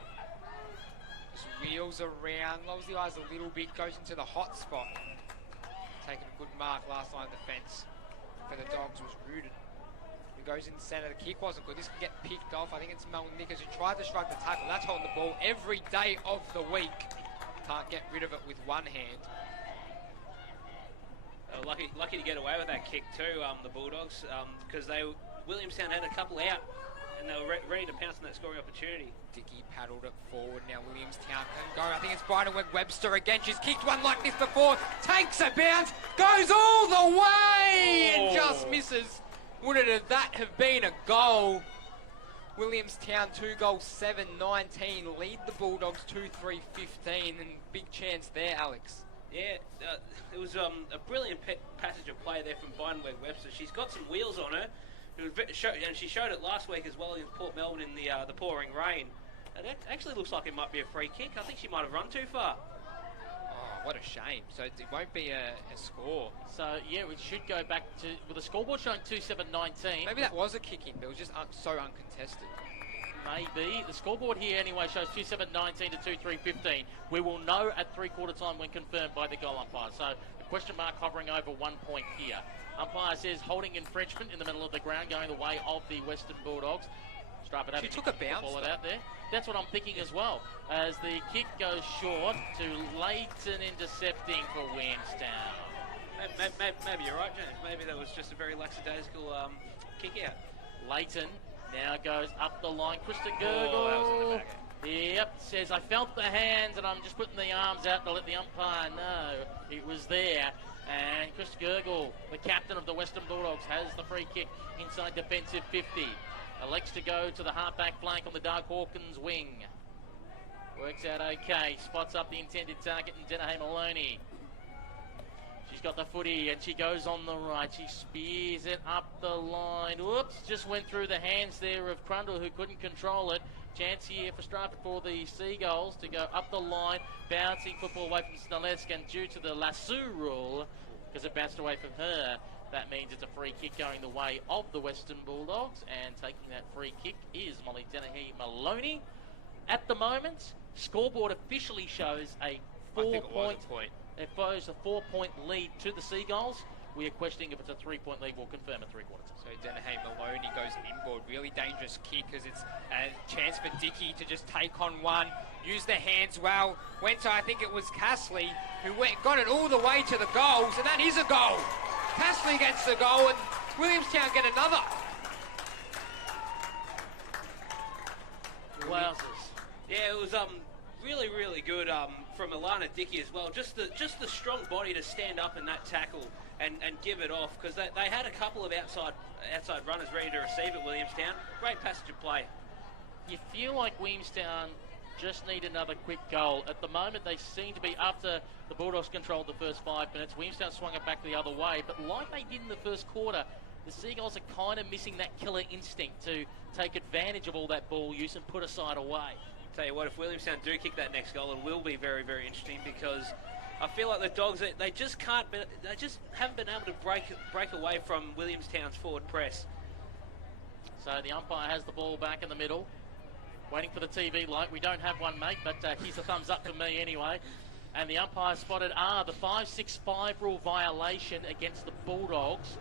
Bulldogs wheels around, lowers the eyes a little bit, goes into the hot spot. Taking a good mark last line of defence for the Dogs was Rudin. He goes in the centre, the kick wasn't good. This can get picked off. I think it's Mel Nickers who tried to strike the tackle. That's holding the ball every day of the week. Can't get rid of it with one hand. Lucky to get away with that kick too, the Bulldogs, because Williamstown had a couple out and they were ready to pounce on that scoring opportunity. Dickey paddled it forward. Now Williamstown can go. I think it's Brideweg-Webster again. She's kicked one like this before. Takes a bounce. Goes all the way and just misses. Would that have been a goal? Williamstown 2 goals, 7-19. Lead the Bulldogs 2-3-15. And big chance there, Alex. Yeah, it was a brilliant passage of play there from Brideweg-Webster. She's got some wheels on her. And she showed it last week as well against Port Melbourne in the pouring rain. And that actually looks like it might be a free kick. I think she might have run too far. Oh, what a shame. So it won't be a score. So, yeah, we should go back to... With the scoreboard showing 2-7-19. Maybe that was a kick-in, but it was just so uncontested. Maybe. The scoreboard here anyway shows 2-7-19 to 2-3-15. We will know at three-quarter time when confirmed by the goal umpire. So a question mark hovering over 1 point here. Umpire says holding infringement in the middle of the ground going the way of the Western Bulldogs. She took a bounce. It out there. That's what I'm thinking as well. As the kick goes short to Leighton intercepting for Williamstown. Maybe you're right, James. Maybe that was just a very lackadaisical kick out. Leighton now goes up the line. Krista Gurgle. Yep, says I felt the hands and I'm just putting the arms out to let the umpire know it was there. And Krista Gurgle, the captain of the Western Bulldogs, has the free kick inside defensive 50. Elects to go to the half-back flank on the Dark Hawkins wing. Works out okay. Spots up the intended target in Denahay Maloney. She's got the footy and she goes on the right. She spears it up the line. Whoops, just went through the hands there of Crundle who couldn't control it. Chance here for Scrappy for the Seagulls to go up the line. Bouncing football away from Snalesk, and due to the lasso rule, because it bounced away from her, that means it's a free kick going the way of the Western Bulldogs, and taking that free kick is Molly Denahay Maloney. At the moment, scoreboard officially shows a 4-point. It shows a 4-point lead to the Seagulls. We are questioning if it's a 3-point lead. We'll confirm at three-quarters. So Denahay Maloney goes inboard. Really dangerous kick as it's a chance for Dickey to just take on one. Use the hands well. Went to, I think it was Castley, who got it all the way to the goals, and that is a goal. Castley gets the goal, and Williamstown get another. Wowzers. Yeah, it was really, really good from Alana Dickey as well. Just the strong body to stand up in that tackle and give it off, because they had a couple of outside runners ready to receive at Williamstown. Great passage of play. You feel like Williamstown just need another quick goal. At the moment, they seem to be, after the Bulldogs controlled the first 5 minutes, Williamstown swung it back the other way. But like they did in the first quarter, the Seagulls are kind of missing that killer instinct to take advantage of all that ball use and put a side away. Tell you what, if Williamstown do kick that next goal, it will be very, very interesting, because I feel like the Dogs, they just haven't been able to break away from Williamstown's forward press. So the umpire has the ball back in the middle, waiting for the TV light. We don't have one, mate, but here's a thumbs up for me anyway. And the umpire spotted the 5-6-5 rule violation against the Bulldogs,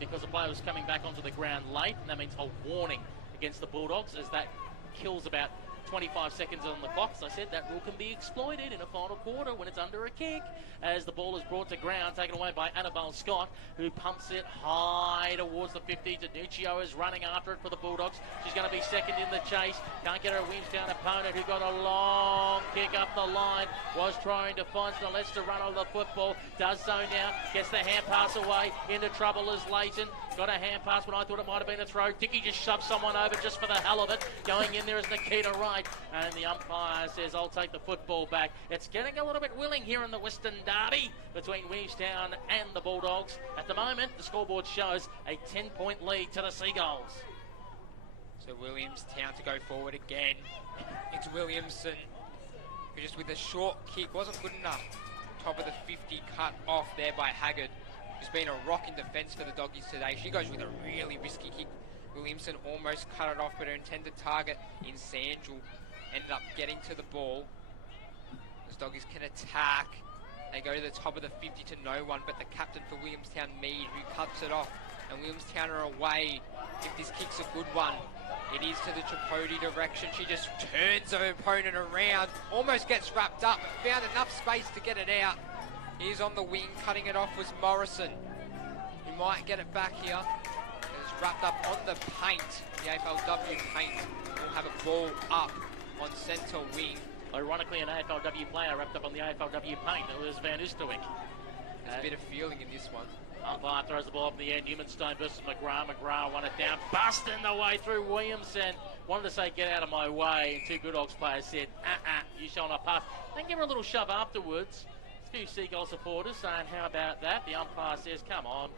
because the player was coming back onto the ground late, and that means a warning against the Bulldogs, as that kills about 25 seconds on the clock. As I said, that rule can be exploited in a final quarter when it's under a kick, as the ball is brought to ground, taken away by Annabelle Scott, who pumps it high towards the 50. Danuccio is running after it for the Bulldogs. She's going to be second in the chase. Can't get her Williamstown opponent, who got a long kick up the line. Was trying to find Snelets to run over the football. Does so now. Gets the hand pass away. Into trouble is Leighton. Got a hand pass when I thought it might have been a throw. Dickey just shoves someone over just for the hell of it. Going in there is Nikita Wright. And the umpire says, I'll take the football back. It's getting a little bit willing here in the Western Derby between Williamstown and the Bulldogs. At the moment, the scoreboard shows a 10-point lead to the Seagulls. So Williamstown to go forward again. It's Williamson, who just with a short kick wasn't good enough. Top of the 50, cut off there by Haggard, who's been a rock in defence for the Doggies today. She goes with a really risky kick. Williamson almost cut it off, but her intended target in Sandrell ended up getting to the ball. Doggies can attack. They go to the top of the 50 to no one, but the captain for Williamstown, Mead, who cuts it off. And Williamstown are away. If this kick's a good one, it is to the Tripodi direction. She just turns her opponent around, almost gets wrapped up, found enough space to get it out. He's on the wing, cutting it off was Morrison. He might get it back here. It's wrapped up on the paint. The AFLW paint will have a ball up on centre wing. Ironically, an AFLW player wrapped up on the AFLW paint. It was Van Oosterwyk. There's a bit of feeling in this one. Umpire throws the ball up in the air. Newmanstone versus McGrath. McGrath won it down, busting the way through Williamson. Wanted to say, get out of my way. And two Bulldogs players said, you shall not pass. They give her a little shove afterwards. A few Seagull supporters saying, how about that? The umpire says, come on.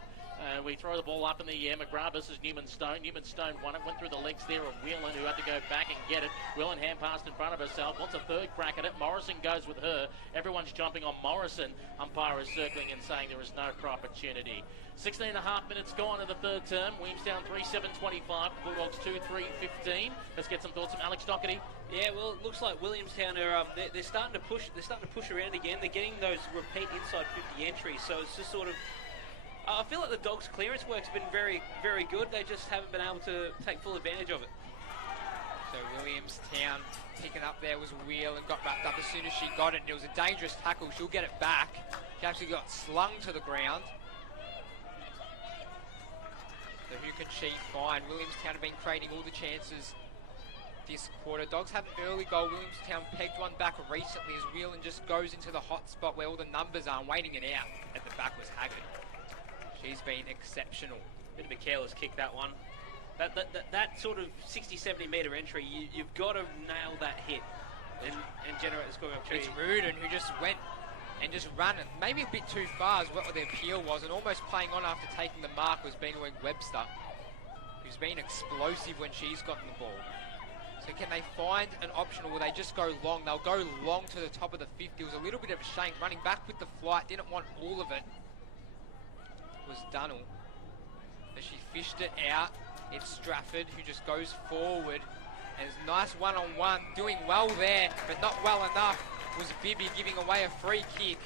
We throw the ball up in the air. McGrath versus Newmanstone. Newmanstone won it, went through the legs there of Whelan, who had to go back and get it. Whelan hand passed in front of herself, wants a third crack at it. Morrison goes with her. Everyone's jumping on Morrison. Umpire is circling and saying there is no opportunity. 16 and a half minutes gone in the third term. Williamstown 3-7-25. Bulldogs 2-3-15. Let's get some thoughts from Alex Doherty. Yeah, well, it looks like Williamstown are they're starting to push. They're starting to push around again. They're getting those repeat inside 50 entries. So it's just sort of. I feel like the Dogs' clearance work's been very, very good. They just haven't been able to take full advantage of it. So Williamstown picking up there was Wheel and got wrapped up as soon as she got it. It was a dangerous tackle. She'll get it back. She actually got slung to the ground. So who can she find? Williamstown have been creating all the chances this quarter. Dogs had an early goal. Williamstown pegged one back recently as Whelan just goes into the hot spot where all the numbers are and waiting it out. At the back was Haggard. She's been exceptional. Bit of a careless kick, that one. That sort of 60-70 metre entry, you've got to nail that hit and generate the scoring opportunity. It's Rudin who just went and just ran it. Maybe a bit too far is what the appeal was, and almost playing on after taking the mark was Benweg Webster, who's been explosive when she's gotten the ball. So can they find an option, or will they just go long? They'll go long to the top of the 50. It was a little bit of a shame. Running back with the flight, didn't want all of it. Was Dunnell. As she fished it out, it's Strafford who just goes forward. And it's nice one-on-one, doing well there, but not well enough. Was Bibby giving away a free kick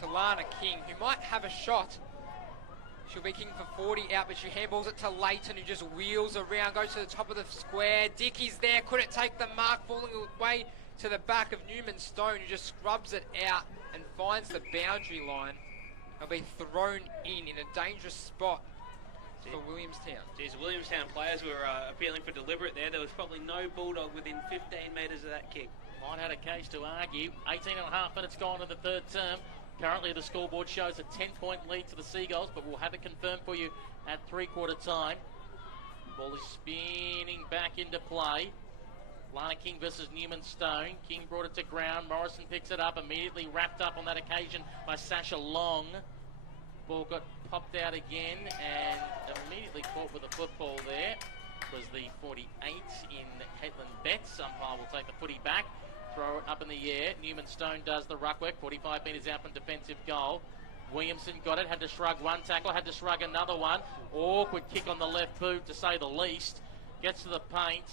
to Lana King, who might have a shot. She'll be kicking for 40 out, but she handballs it to Leighton, who just wheels around, goes to the top of the square. Dickey's there, couldn't take the mark, falling away to the back of Newmanstone, who just scrubs it out and finds the boundary line. They'll be thrown in a dangerous spot for Williamstown. Geez, the Williamstown players were appealing for deliberate there. There was probably no Bulldog within 15 metres of that kick. Might had a case to argue. 18 and a half minutes gone in the third term. Currently the scoreboard shows a 10-point lead to the Seagulls, but we'll have it confirmed for you at three-quarter time. Ball is spinning back into play. Lana King versus Newmanstone. King brought it to ground. Morrison picks it up, immediately wrapped up on that occasion by Sasha Long. Ball got popped out again and immediately caught with a football there. It was the 48 in Caitlin Betts. Umpire will take the footy back, throw it up in the air. Newmanstone does the ruck work, 45 metres out from defensive goal. Williamson got it, had to shrug one tackle, had to shrug another one. Awkward kick on the left boot, to say the least. Gets to the paint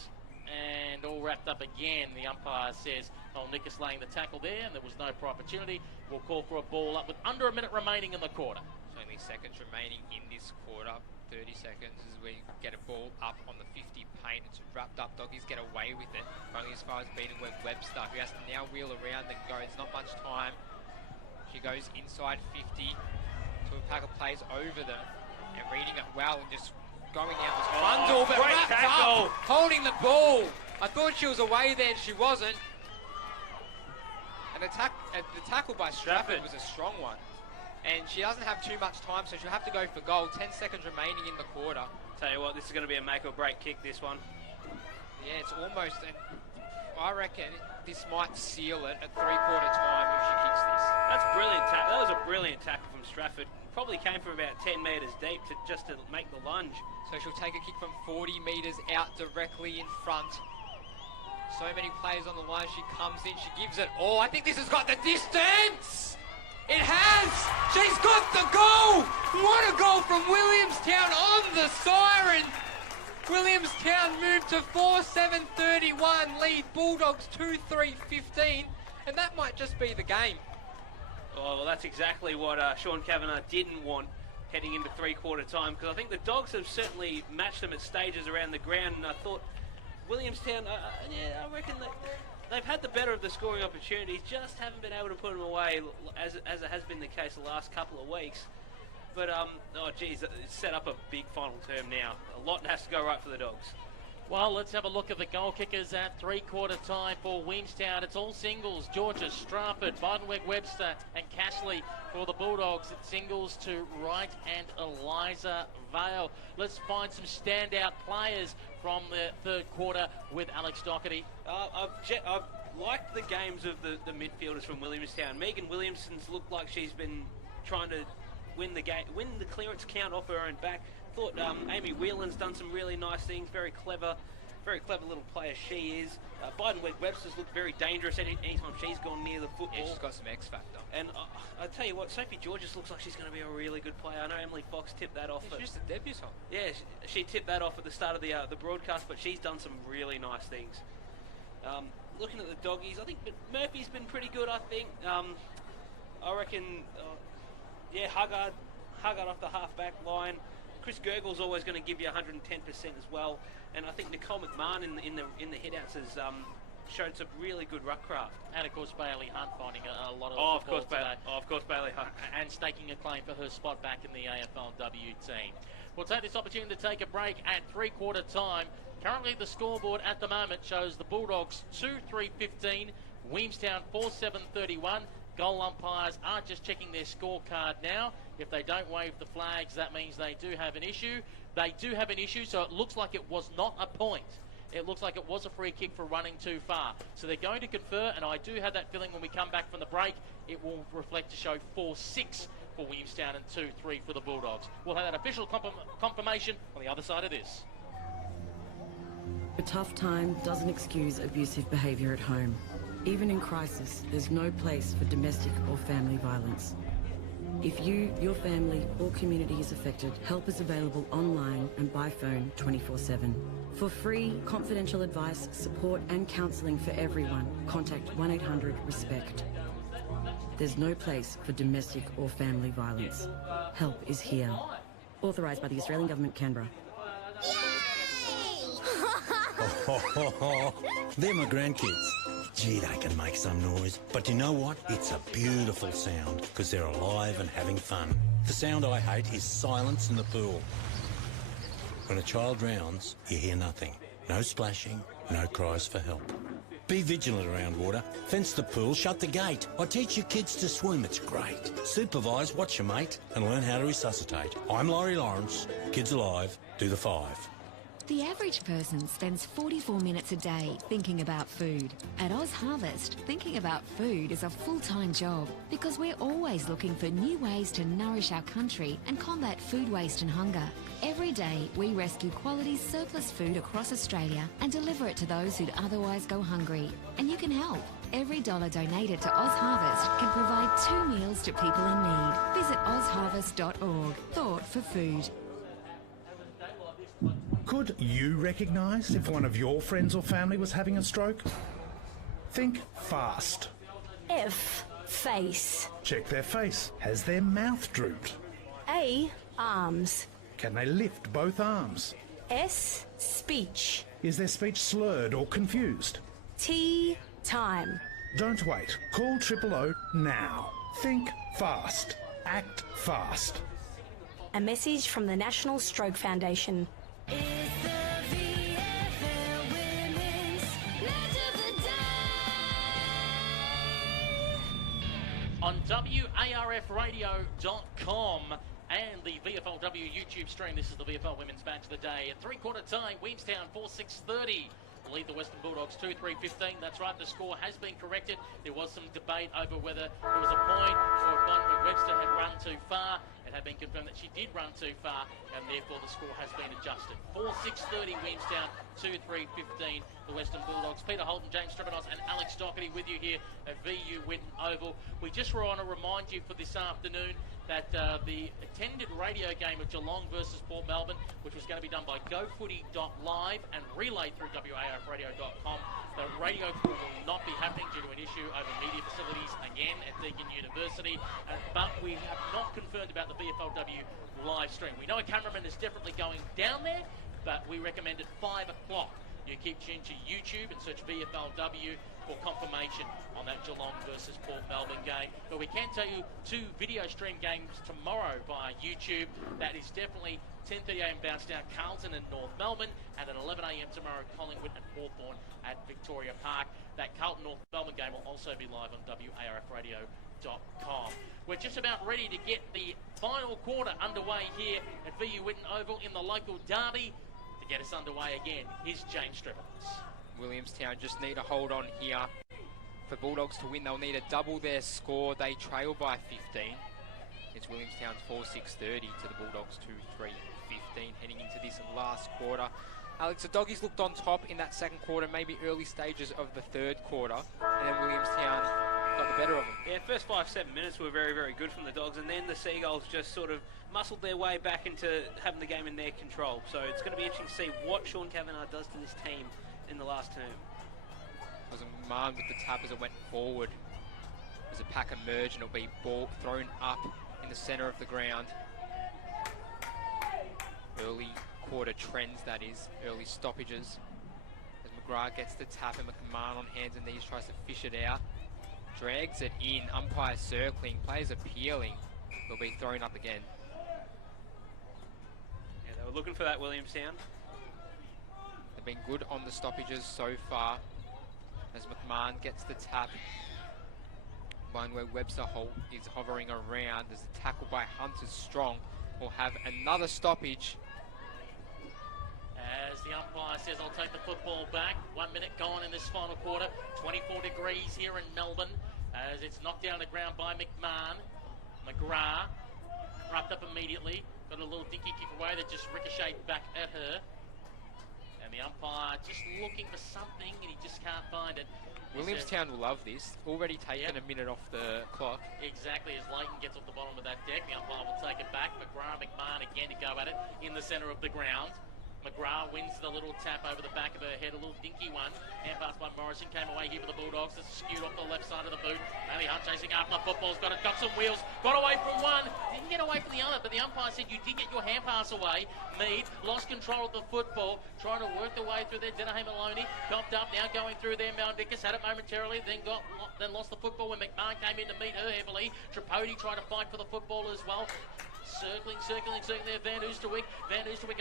and all wrapped up again. The umpire says, Nickus laying the tackle there, and there was no opportunity. We'll call for a ball up with under a minute remaining in the quarter. Only seconds remaining in this quarter. 30 seconds as we get a ball up on the 50 paint. It's wrapped up. Doggies get away with it. Only as far as beating Webster, who has to now wheel around and go. There's not much time. She goes inside 50. Tuapaka plays over them and reading it well and just going out was Rundle, but wrapped up, holding the ball. I thought she was away there and she wasn't. And the tackle by Strafford was a strong one. And she doesn't have too much time, so she'll have to go for goal. 10 seconds remaining in the quarter. Tell you what, this is going to be a make or break kick, this one. Yeah, it's almost, I reckon this might seal it at three-quarter time if she kicks this. That's brilliant. That was a brilliant tackle from Strafford. Probably came from about 10 metres deep just to make the lunge. So she'll take a kick from 40 metres out directly in front. So many players on the line. She comes in, she gives it all. I think this has got the distance! It has! She's got the goal! What a goal from Williamstown on the siren! Williamstown moved to 4-7-31, lead Bulldogs 2-3-15. And that might just be the game. Oh, well, that's exactly what Sean Kavanagh didn't want heading into three-quarter time, because I think the Dogs have certainly matched them at stages around the ground, and I thought Williamstown, I reckon that they've had the better of the scoring opportunities, just haven't been able to put them away, as it has been the case the last couple of weeks. But, oh geez, it's set up a big final term now. A lot has to go right for the Dogs. Well, let's have a look at the goal kickers at three-quarter time for Williamstown. It's all singles. Georgia, Stratford, Bidenweg-Webster and Cashley for the Bulldogs. It's singles to Wright and Eliza Vale. Let's find some standout players from the third quarter with Alex Doherty. I've liked the games of the midfielders from Williamstown. Megan Williamson's looked like she's been trying to win the clearance count off her own back. Thought Amy Whelan's done some really nice things. Very clever little player she is. Bidenweg-Webster's looked very dangerous anytime she's gone near the football. Yeah, she's got some X factor. And I tell you what, Sophie Georges looks like she's going to be a really good player. I know Emily Fox tipped that off. She's the debutant. Yeah, she tipped that off at the start of the broadcast, but she's done some really nice things. Looking at the Doggies, I think Murphy's been pretty good. I think. I reckon. Huggard off the half-back line. Chris Gergel's always going to give you 110% as well, and I think Nicole McMahon in the hit-outs has showed some really good ruck craft. And of course Bailey Hunt finding a lot of of course Bailey Hunt, and staking a claim for her spot back in the AFLW team. We'll take this opportunity to take a break at three-quarter time. Currently the scoreboard at the moment shows the Bulldogs 2-3-15, Williamstown 4-7-31. Goal umpires are just checking their scorecard now. If they don't wave the flags, that means they do have an issue. They do have an issue, so it looks like it was not a point. It looks like it was a free kick for running too far. So they're going to confer, and I do have that feeling when we come back from the break, it will reflect to show 4-6 for Williamstown and 2-3 for the Bulldogs. We'll have that official confirmation on the other side of this. A tough time doesn't excuse abusive behaviour at home. Even in crisis, there's no place for domestic or family violence. If you, your family or community is affected, help is available online and by phone 24/7. For free, confidential advice, support and counselling for everyone, contact 1-800-RESPECT. There's no place for domestic or family violence. Help is here. Authorised by the Australian Government, Canberra. They're my grandkids. Gee, they can make some noise. But you know what? It's a beautiful sound, because they're alive and having fun. The sound I hate is silence in the pool. When a child drowns, you hear nothing. No splashing, no cries for help. Be vigilant around water. Fence the pool, shut the gate. I teach your kids to swim, it's great. Supervise, watch your mate, and learn how to resuscitate. I'm Laurie Lawrence. Kids Alive, do the 5. The average person spends 44 minutes a day thinking about food. At Oz Harvest, thinking about food is a full-time job because we're always looking for new ways to nourish our country and combat food waste and hunger. Every day, we rescue quality surplus food across Australia and deliver it to those who'd otherwise go hungry. And you can help. Every dollar donated to Oz Harvest can provide 2 meals to people in need. Visit ozharvest.org. Thought for food. Could you recognise if one of your friends or family was having a stroke? Think fast. F. Face. Check their face. Has their mouth drooped? A. Arms. Can they lift both arms? S. Speech. Is their speech slurred or confused? T. Time. Don't wait. Call 000 now. Think fast. Act fast. A message from the National Stroke Foundation. It's the Vflw Women's Match of the Day. On WARFradio.com and the VFLW YouTube stream, this is the VFL Women's Match of the Day. At three-quarter time, Williamstown 4-6-30. Lead the Western Bulldogs 2-3-15. That's right, the score has been corrected. There was some debate over whether there was a point or if Bidenweg-Webster had run too far. It had been confirmed that she did run too far, and therefore the score has been adjusted. 4-6-30 Williamstown, 2-3-15 the Western Bulldogs. Peter Holden, James Strebanos and Alex Doherty with you here at VU Winton Oval. We just want to remind you for this afternoon that the attended radio game of Geelong versus Port Melbourne, which was going to be done by GoFooty.live and relayed through WARFradio.com, the radio call will not be happening due to an issue over media facilities again at Deakin University, but we have not confirmed about the VFLW live stream. We know a cameraman is definitely going down there, but we recommend at 5 o'clock you keep tuned to YouTube and search VFLW for confirmation on that Geelong versus Port Melbourne game. But we can tell you 2 video stream games tomorrow via YouTube. That is definitely 10:30am bounce down Carlton and North Melbourne, and at 11am tomorrow Collingwood and Hawthorn at Victoria Park. That Carlton North Melbourne game will also be live on WARFradio.com. We're just about ready to get the final quarter underway here at VU Whitten Oval in the local derby. To get us underway again, here's James Stribbins. Williamstown just need to hold on here. For Bulldogs to win, they'll need to double their score. They trail by 15. It's Williamstown's 4-6-30 to the Bulldogs 2-3-15 heading into this last quarter. Alex, the Doggies looked on top in that second quarter, maybe early stages of the third quarter, and then Williamstown got the better of them. Yeah, first 5-7 minutes were very, very good from the Dogs, and then the Seagulls just sort of muscled their way back into having the game in their control. So it's going to be interesting to see what Sean Kavanagh does to this team in the last term. It was a man with the tap as it went forward. As a pack emerged, and it'll be ball thrown up in the centre of the ground. Early quarter trends, that is, early stoppages. As McGrath gets the tap and McMahon on hands and knees tries to fish it out. Drags it in, umpire circling, players appealing. It'll be thrown up again. Yeah, they were looking for that Williamstown. They've been good on the stoppages so far. As McMahon gets the tap. One where Webster Holt is hovering around. There's a tackle by Hunt is strong. We'll have another stoppage. As the umpire says, I'll take the football back. 1 minute gone in this final quarter. 24 degrees here in Melbourne. As it's knocked down the ground by McMahon. McGrath wrapped up immediately. Got a little dinky kick away that just ricocheted back at her. And the umpire just looking for something and he just can't find it. Williamstown will love this. Already taken a minute off the clock. Exactly, as Leighton gets off the bottom of that deck, the umpire will take it back. McGrath, McMahon again to go at it in the centre of the ground. McGrath wins the little tap over the back of her head, a little dinky one. Hand pass by Morrison came away here for the Bulldogs. It's skewed off the left side of the boot. Bailey Hunt chasing after the football's got it, got some wheels, got away from one, didn't get away from the other, but the umpire said you did get your hand pass away. Mead lost control of the football, trying to work the way through there. Denahame Maloney copped up, now going through there. Maldikas had it momentarily, then lost the football when McMahon came in to meet her heavily. Tripodi tried to fight for the football as well. Circling there, Van Oosterwyk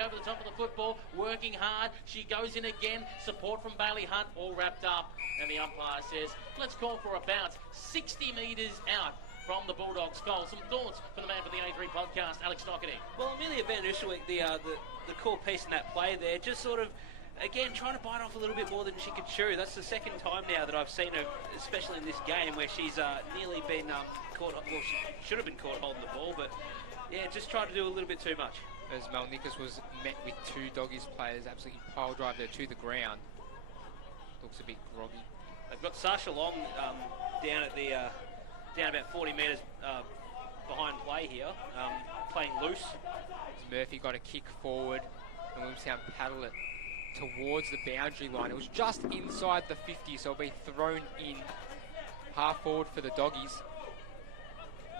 over the top of the football, working hard, she goes in again, support from Bailey Hunt, all wrapped up, and the umpire says, let's call for a bounce, 60 metres out from the Bulldogs goal. Some thoughts from the man for the A3 podcast, Alex Doherty. Well, Amelia Van Oosterwyk, the core piece in that play there, just sort of, again, trying to bite off a little bit more than she could chew. That's the second time now that I've seen her, especially in this game, where she's nearly been caught, well, she should have been caught holding the ball, but yeah, just tried to do a little bit too much. As Malnikas was met with 2 Doggies players, absolutely pile drive her to the ground. Looks a bit groggy. They've got Sasha Long down at the down about 40 metres behind play here, playing loose. As Murphy got a kick forward, and Williamstown paddled it towards the boundary line. It was just inside the 50, so it'll be thrown in half forward for the Doggies.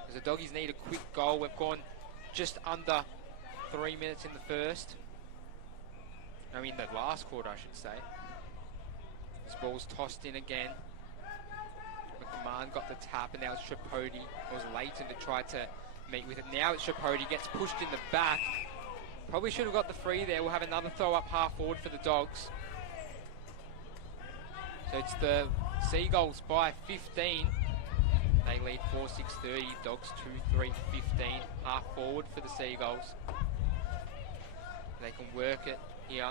As the Doggies need a quick goal. We've gone just under 3 minutes in the first. I mean, the last quarter, I should say. This ball's tossed in again. McMahon got the tap, and now it's Tripodi. It was Leighton that tried to meet with it. Now it's Tripodi, gets pushed in the back. Probably should have got the free there. We'll have another throw up half forward for the Dogs. So it's the Seagulls by 15. They lead 4-6-30, Dogs 2-3-15. Half forward for the Seagulls. They can work it here.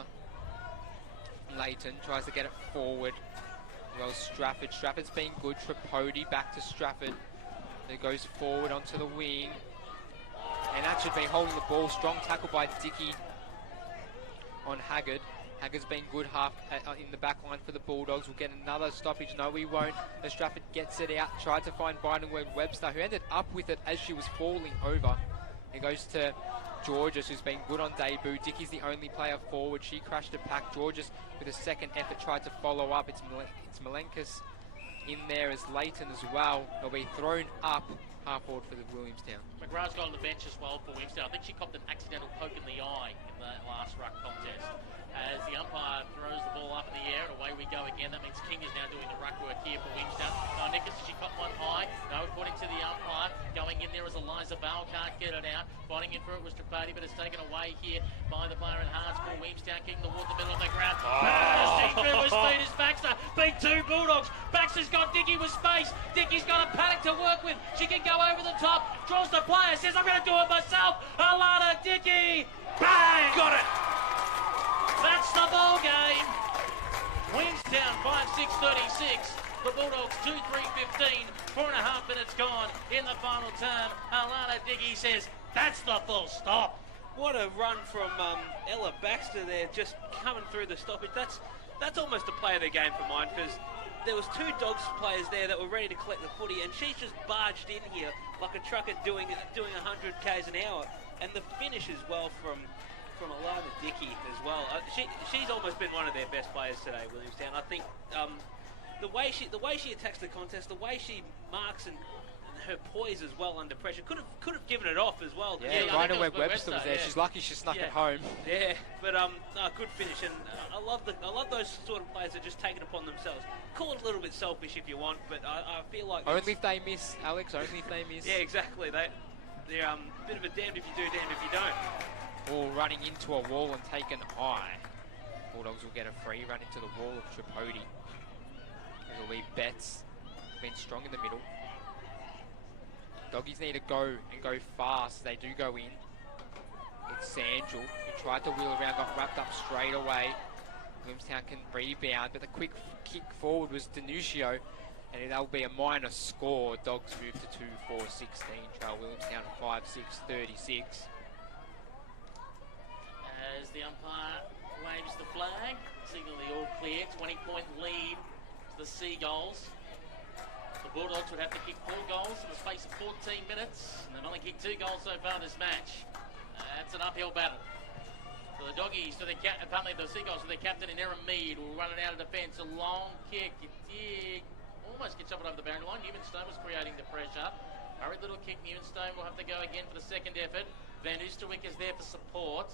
Leighton tries to get it forward. Well, Strafford. Strafford's been good. Tripodi back to Strafford. It goes forward onto the wing. And that should be holding the ball. Strong tackle by Dickey on Haggard. Hagger's been good half in the back line for the Bulldogs. We'll get another stoppage. No, we won't. As Stratford gets it out, tried to find Webster, who ended up with it as she was falling over. It goes to Georges, who's been good on debut. Dickie's the only player forward. She crashed a pack. Georges, with a second effort, tried to follow up. It's Malenkas in there as Leighton as well. They'll be thrown up half forward for the Williamstown. McGrath's got on the bench as well for Williamstown. I think she copped an accidental poke in the eye in the last ruck contest. As the umpire throws the ball up in the air, and away we go again. That means King is now doing the ruck work here for Williamstown. Nicholas, she caught one high. No, according to the umpire. Going in there is Eliza Bale, can't get it out. Fighting in for it was Tripati, but it's taken away here by the player in Harts for Williamstown. Kicking the water, the middle of the ground. Bursting through with speed is Baxter. Beat two Bulldogs. Baxter's got Dickie with space. Dickie's got a paddock to work with. She can go over the top. Draws the player, says, I'm going to do it myself. Alana Dickey. Bang! Got it! That's the ball game. Williamstown 5-6-36. The Bulldogs 2-3-15. 4.5 minutes gone in the final term. Alana Dickey says, that's the full stop. What a run from Ella Baxter there, just coming through the stoppage. That's almost a play of the game for mine, because there was two Dogs players there that were ready to collect the footy, and she's just barged in here like a trucker doing 100 k's an hour. And the finish as well from Alana Dickey as well. She's almost been one of their best players today, Williamstown. I think the way she attacks the contest, the way she marks and her poise as well under pressure, could have given it off as well. Yeah, Rhino Webster was there. Yeah. She's lucky she snuck it home. Yeah, but good finish, and I love those sort of players that just take it upon themselves. Call it a little bit selfish if you want, but I feel like only if they miss, Alex. Only if they miss. Yeah, exactly. They're a bit of a damned if you do, damned if you don't. Ball running into a wall and taken high. Bulldogs will get a free run into the wall of Tripodi. It'll leave Betts. Been strong in the middle. Doggies need to go and go fast. They do go in. It's Sandrell, who tried to wheel around, got wrapped up straight away. Williamstown can rebound, but the quick kick forward was Denuncio, and that'll be a minor score. Dogs move to 2-4-16. Trail Williamstown 5-6-36. As the umpire waves the flag, signaling all clear, 20-point lead to the Seagulls. The Bulldogs would have to kick 4 goals in the space of 14 minutes, and they've only kicked 2 goals so far this match. That's an uphill battle. So the Doggies, the Seagulls with their captain in Erin Mead, will run it out of defence. A long kick, it did almost get shoved over the boundary line. Newmanstone was creating the pressure. Hurried little kick, Newmanstone will have to go again for the second effort. Van Oosterwyk is there for support.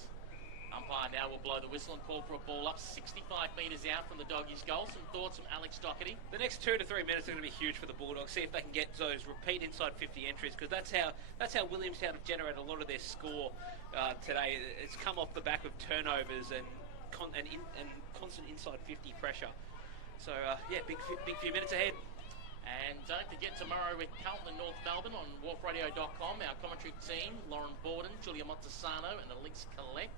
Umpire now will blow the whistle and call for a ball up 65 metres out from the Doggies' goal. Some thoughts from Alex Doherty. The next 2 to 3 minutes are going to be huge for the Bulldogs. See if they can get those repeat inside 50 entries, because that's how Williamstown have generated a lot of their score today. It's come off the back of turnovers and constant inside 50 pressure. So yeah, big few minutes ahead. And don't forget, tomorrow with Carlton and North Melbourne on WharfRadio.com, our commentary team, Lauren Borden, Julia Montesano and Elise Collette.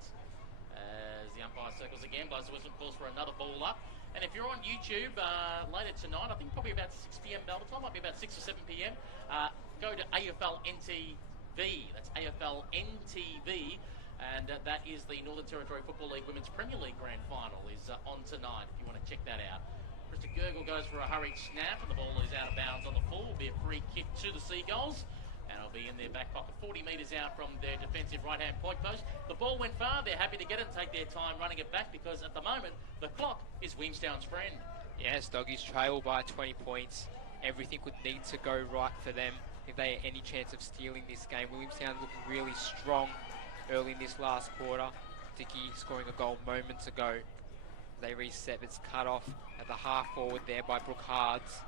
As the umpire circles again, blows the whistle and calls for another ball up. And if you're on YouTube later tonight, I think probably about 6 p.m. Melbourne time, might be about 6 or 7 p.m, go to AFL NTV. That's AFL NTV. And that is the Northern Territory Football League Women's Premier League Grand Final is on tonight, if you want to check that out. Mr. Gurgle goes for a hurried snap, and the ball is out of bounds on the full. Will be a free kick to the Seagulls. And it'll be in their back pocket, 40 metres out from their defensive right-hand point post. The ball went far. They're happy to get it and take their time running it back, because at the moment, the clock is Williamstown's friend. Yes, Doggies trail by 20 points. Everything would need to go right for them if they had any chance of stealing this game. Williamstown looking really strong early in this last quarter. Dickey scoring a goal moments ago. They reset, it's cut off at the half forward there by Brooke Hards.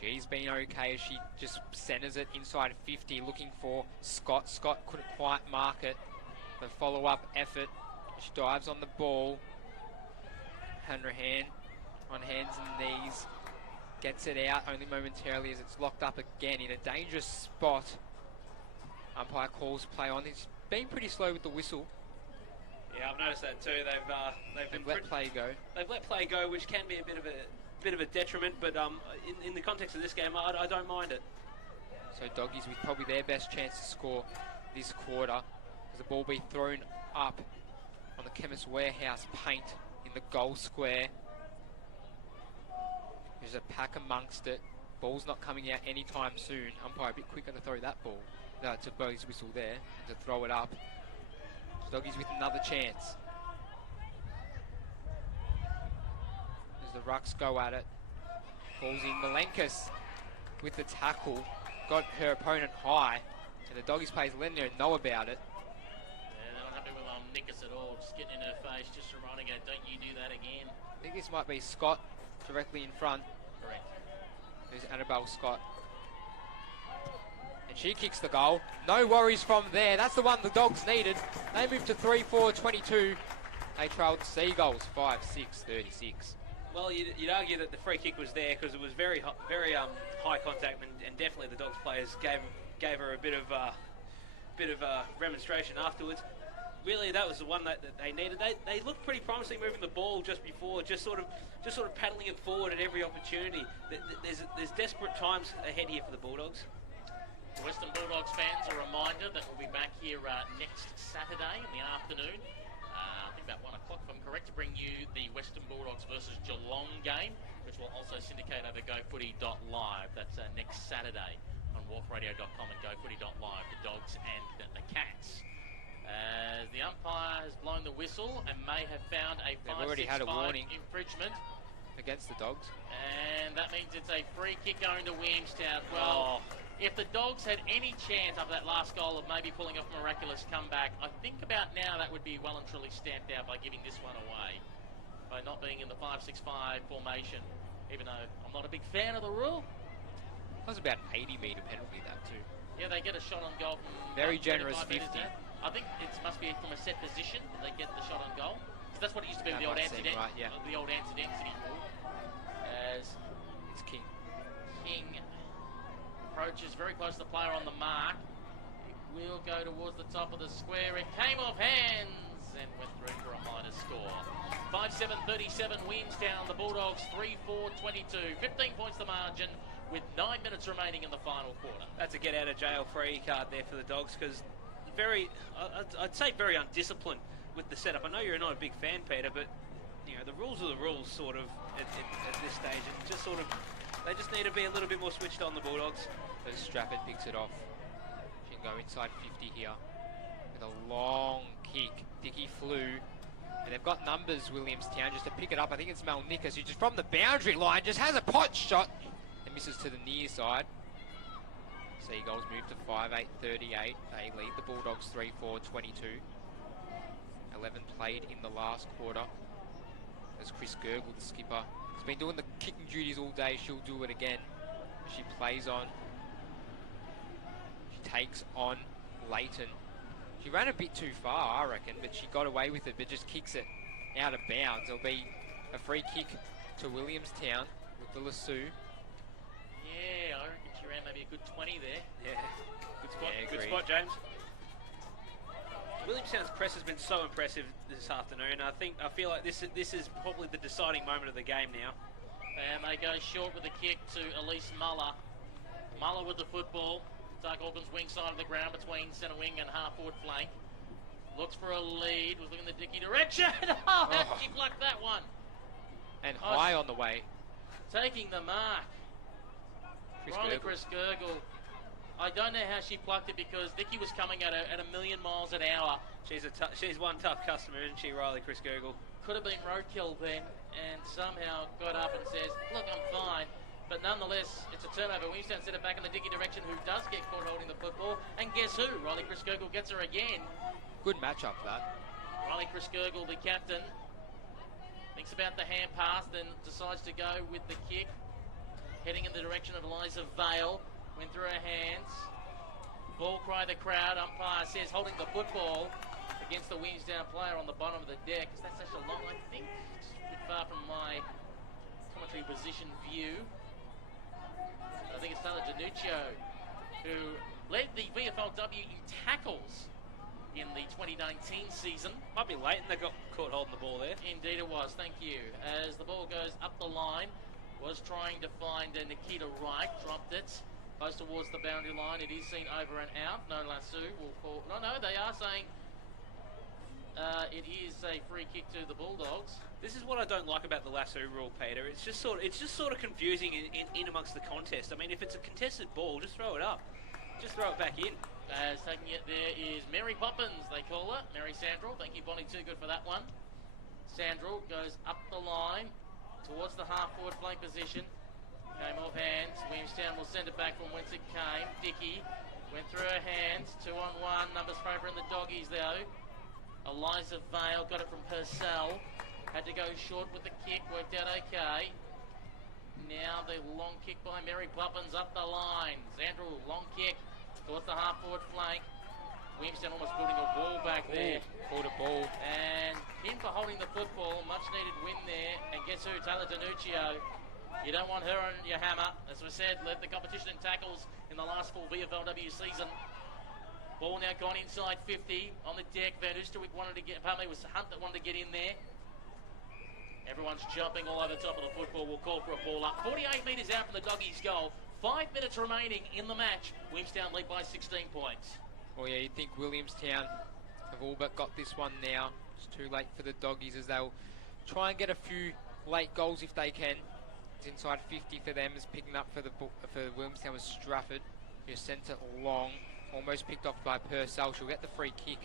She's been okay as she just centres it inside 50, looking for Scott. Scott couldn't quite mark it. The follow-up effort. She dives on the ball. Hanrahan on hands and knees. Gets it out only momentarily as it's locked up again in a dangerous spot. Umpire calls play on. He's been pretty slow with the whistle. Yeah, I've noticed that too. They've let play go. They've let play go, which can be a bit of a detriment, but in the context of this game, I don't mind it. So Doggies with probably their best chance to score this quarter, as the ball be thrown up on the Chemist Warehouse paint in the goal square. There's a pack amongst it. Ball's not coming out anytime soon. Umpire a bit quicker to throw that ball. No, to blow his whistle there, to throw it up. Doggies with another chance. As the Rucks go at it. Ball's in. Malenkas with the tackle. Got her opponent high. And the Doggies players letting her know about it. Yeah, they're not happy with Nickus at all. Just getting in her face, just reminding her, don't you do that again. I think this might be Scott directly in front. Correct. There's Annabelle Scott. And she kicks the goal. No worries from there. That's the one the Dogs needed. They moved to 3-4-22. They trailed Seagulls 5-6-36. Well, you'd argue that the free kick was there because it was very high contact, and definitely the Dogs players gave her a bit of remonstration afterwards. Really, that was the one that they needed. They looked pretty promising moving the ball just before, just sort of paddling it forward at every opportunity. There's desperate times ahead here for the Bulldogs. Western Bulldogs fans, a reminder that we'll be back here next Saturday in the afternoon. I think about 1 o'clock, if I'm correct, to bring you the Western Bulldogs versus Geelong game, which will also syndicate over GoFooty.live. That's next Saturday on WharfRadio.com and GoFooty.live, the Dogs and the Cats. As the umpire has blown the whistle and may have found a 5-6-5 infringement against the Dogs. And that means it's a free kick going to Williamstown. Well, if the Dogs had any chance of that last goal of maybe pulling off a miraculous comeback, I think about now that would be well and truly stamped out by giving this one away, by not being in the 5-6-5 formation, even though I'm not a big fan of the rule. That was about an 80-metre penalty, that too. Yeah, they get a shot on goal from very generous 50. I think it must be from a set position that they get the shot on goal. Because that's what it used to be with the old Anti-Density rule. As it's King approaches very close to the player on the mark. It will go towards the top of the square. It came off hands and went through for a minor score. 5-7-37 Williamstown. The Bulldogs 3-4-22. 15 points the margin with 9 minutes remaining in the final quarter. That's a get out of jail free card there for the Dogs, because I'd say very undisciplined with the setup. I know you're not a big fan, Peter, but you know the rules are the rules, sort of at this stage, and just sort of they just need to be a little bit more switched on, the Bulldogs. So Scrappy picks it off. She can go inside 50 here with a long kick. Dickie flew, and they've got numbers. Williamstown just to pick it up. I think it's Mel Nickus, who just from the boundary line just has a pot shot and misses to the near side. Seagulls move to 5-8-38. They lead the Bulldogs 3-4-22. 11 played in the last quarter. As Chris Gergel, the skipper, has been doing the kicking duties all day. She'll do it again. She plays on. She takes on Leighton. She ran a bit too far, I reckon, but she got away with it, but just kicks it out of bounds. There'll be a free kick to Williamstown with the Lasso. Yeah, I reckon she ran maybe a good 20 there. Yeah, good spot. Yeah, good spot, James. Williamstown's press has been so impressive this afternoon. I feel like this is probably the deciding moment of the game now. And they go short with a kick to Elise Muller. Muller with the football. Doug Hawkins wing side of the ground between centre wing and half forward flank. Looks for a lead. Was looking in the Dicky direction. Oh, she plucked that one. And high on the way. Taking the mark. Chris Gergel. I don't know how she plucked it, because Dicky was coming at a million miles an hour. She's one tough customer, isn't she, Riley, Chris Gergel? Could have been roadkill then, and somehow got up and says, look, I'm fine. But nonetheless, it's a turnover. Williamstown set it back in the Dicky direction, who does get caught holding the football. And guess who? Riley Chris Gergel gets her again. Good matchup, that. Riley Chris Gergel, the captain, thinks about the hand pass, then decides to go with the kick. Heading in the direction of Eliza Vale. Went through her hands. Ball cry the crowd. Umpire says holding the football against the Williamstown player on the bottom of the deck. Because that's such a long, I think, it's a bit far from my commentary position view. I think it's Tyler Danuccio, who led the Vflw in tackles in the 2019 season. Might be late and they got caught holding the ball there. Indeed it was, thank you. As the ball goes up the line, was trying to find Nikita Wright, dropped it. Close towards the boundary line. It is seen over and out. No Lasso will call. No, they are saying it is a free kick to the Bulldogs. This is what I don't like about the lasso rule, Peter. It's just sort of confusing in amongst the contest. I mean, if it's a contested ball, just throw it up. Just throw it back in. As taking it there is Mary Poppins, they call her. Mary Sandrell. Thank you, Bonnie, too good for that one. Sandrell goes up the line towards the half-forward flank position. Came off hands. Williamstown will send it back from whence it came. Dickey went through her hands. 2-on-1. Numbers favour in the doggies, though. Eliza Vale got it from Purcell. Had to go short with the kick. Worked out okay. Now the long kick by Mary Poppins up the line. Sandrell, long kick towards the half-forward flank. Williamstown almost building a wall back there. Caught a ball. And him for holding the football. Much needed win there. And guess who? Taylor Danuccio. You don't want her on your hammer. As we said, led the competition in tackles in the last full Vflw season. Ball now gone inside 50 on the deck. Van Oosterwijk wanted to get, pardon me, it was Hunt that wanted to get in there. Everyone's jumping all over the top of the football. We'll call for a ball up. 48 metres out from the doggies' goal. 5 minutes remaining in the match. Williamstown lead by 16 points. Well, yeah, you'd think Williamstown have all but got this one now. It's too late for the doggies as they'll try and get a few late goals if they can. It's inside 50 for them. Is picking up for Williamstown was Strafford, who sent it long. Almost picked off by Purcell. She'll get the free kick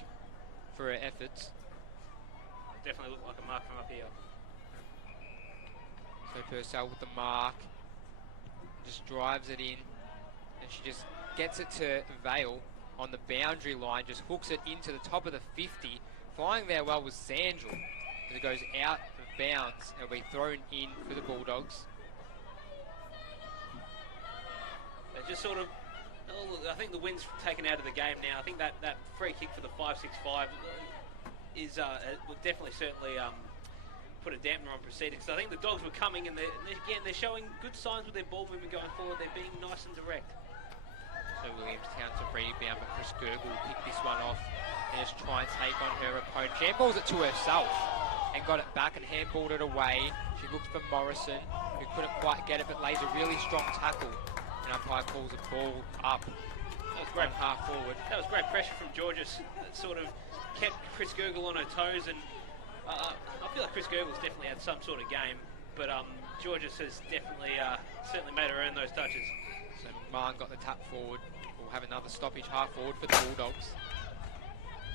for her efforts. Definitely look like a mark from up here. So Purcell with the mark. Just drives it in. And she just gets it to Vale on the boundary line. Just hooks it into the top of the 50. Flying there well was Sandrell. As it goes out of bounds and will be thrown in for the Bulldogs. They just sort of... I think the wind's taken out of the game now. I think that free kick for the 5-6-5 is will definitely certainly put a dampener on proceedings. So I think the Dogs were coming, and they're showing good signs with their ball movement going forward. They're being nice and direct. So Williamstown to rebound, but Chris Gergel will pick this one off and just try and take on her opponent. She handballs it to herself and got it back and handballed it away. She looked for Morrison, who couldn't quite get it, but lays a really strong tackle. And umpire calls a ball up. That was great half forward. That was great pressure from Georges. That sort of kept Chris Gergel on her toes, and I feel like Chris Gergel's definitely had some sort of game, but Georges has definitely certainly made her earn those touches. So McMahon got the tap forward. We'll have another stoppage half forward for the Bulldogs.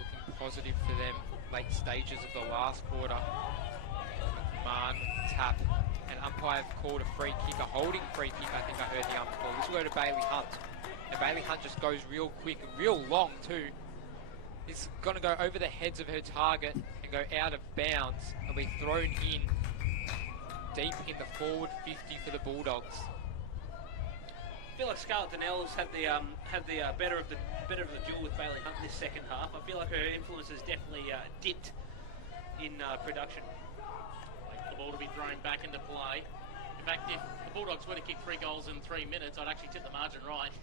Looking positive for them late stages of the last quarter. McMahon tap. And umpire called a free kick, a holding free kick, I think I heard the umpire call. This will go to Bailey Hunt. And Bailey Hunt just goes real quick and real long too. It's going to go over the heads of her target and go out of bounds and be thrown in deep in the forward 50 for the Bulldogs. I feel like Scarlett Donnell's had the better of the duel with Bailey Hunt this second half. I feel like her influence has definitely dipped in production. Ball to be thrown back into play. In fact, if the Bulldogs were to kick 3 goals in 3 minutes, I'd actually tip the margin right.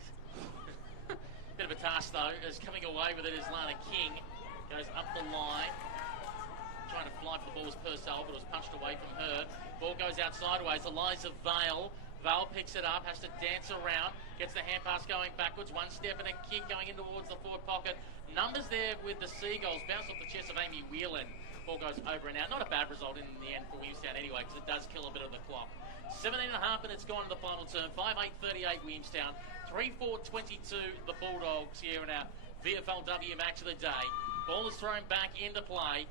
Bit of a task though, as coming away with it is Lana King. Goes up the line. Trying to fly for the ball was Purcell, but it was punched away from her. Ball goes out sideways. Eliza Vale. Vale picks it up, has to dance around. Gets the hand pass going backwards. 1 step and a kick going in towards the forward pocket. Numbers there with the Seagulls. Bounce off the chest of Amy Whelan. Ball goes over and out. Not a bad result in the end for Williamstown anyway, because it does kill a bit of the clock. 17.5 minutes gone in the final term. 5-8-38 Williamstown. 3-4-22 the Bulldogs here in our Vflw match of the day. Ball is thrown back into play.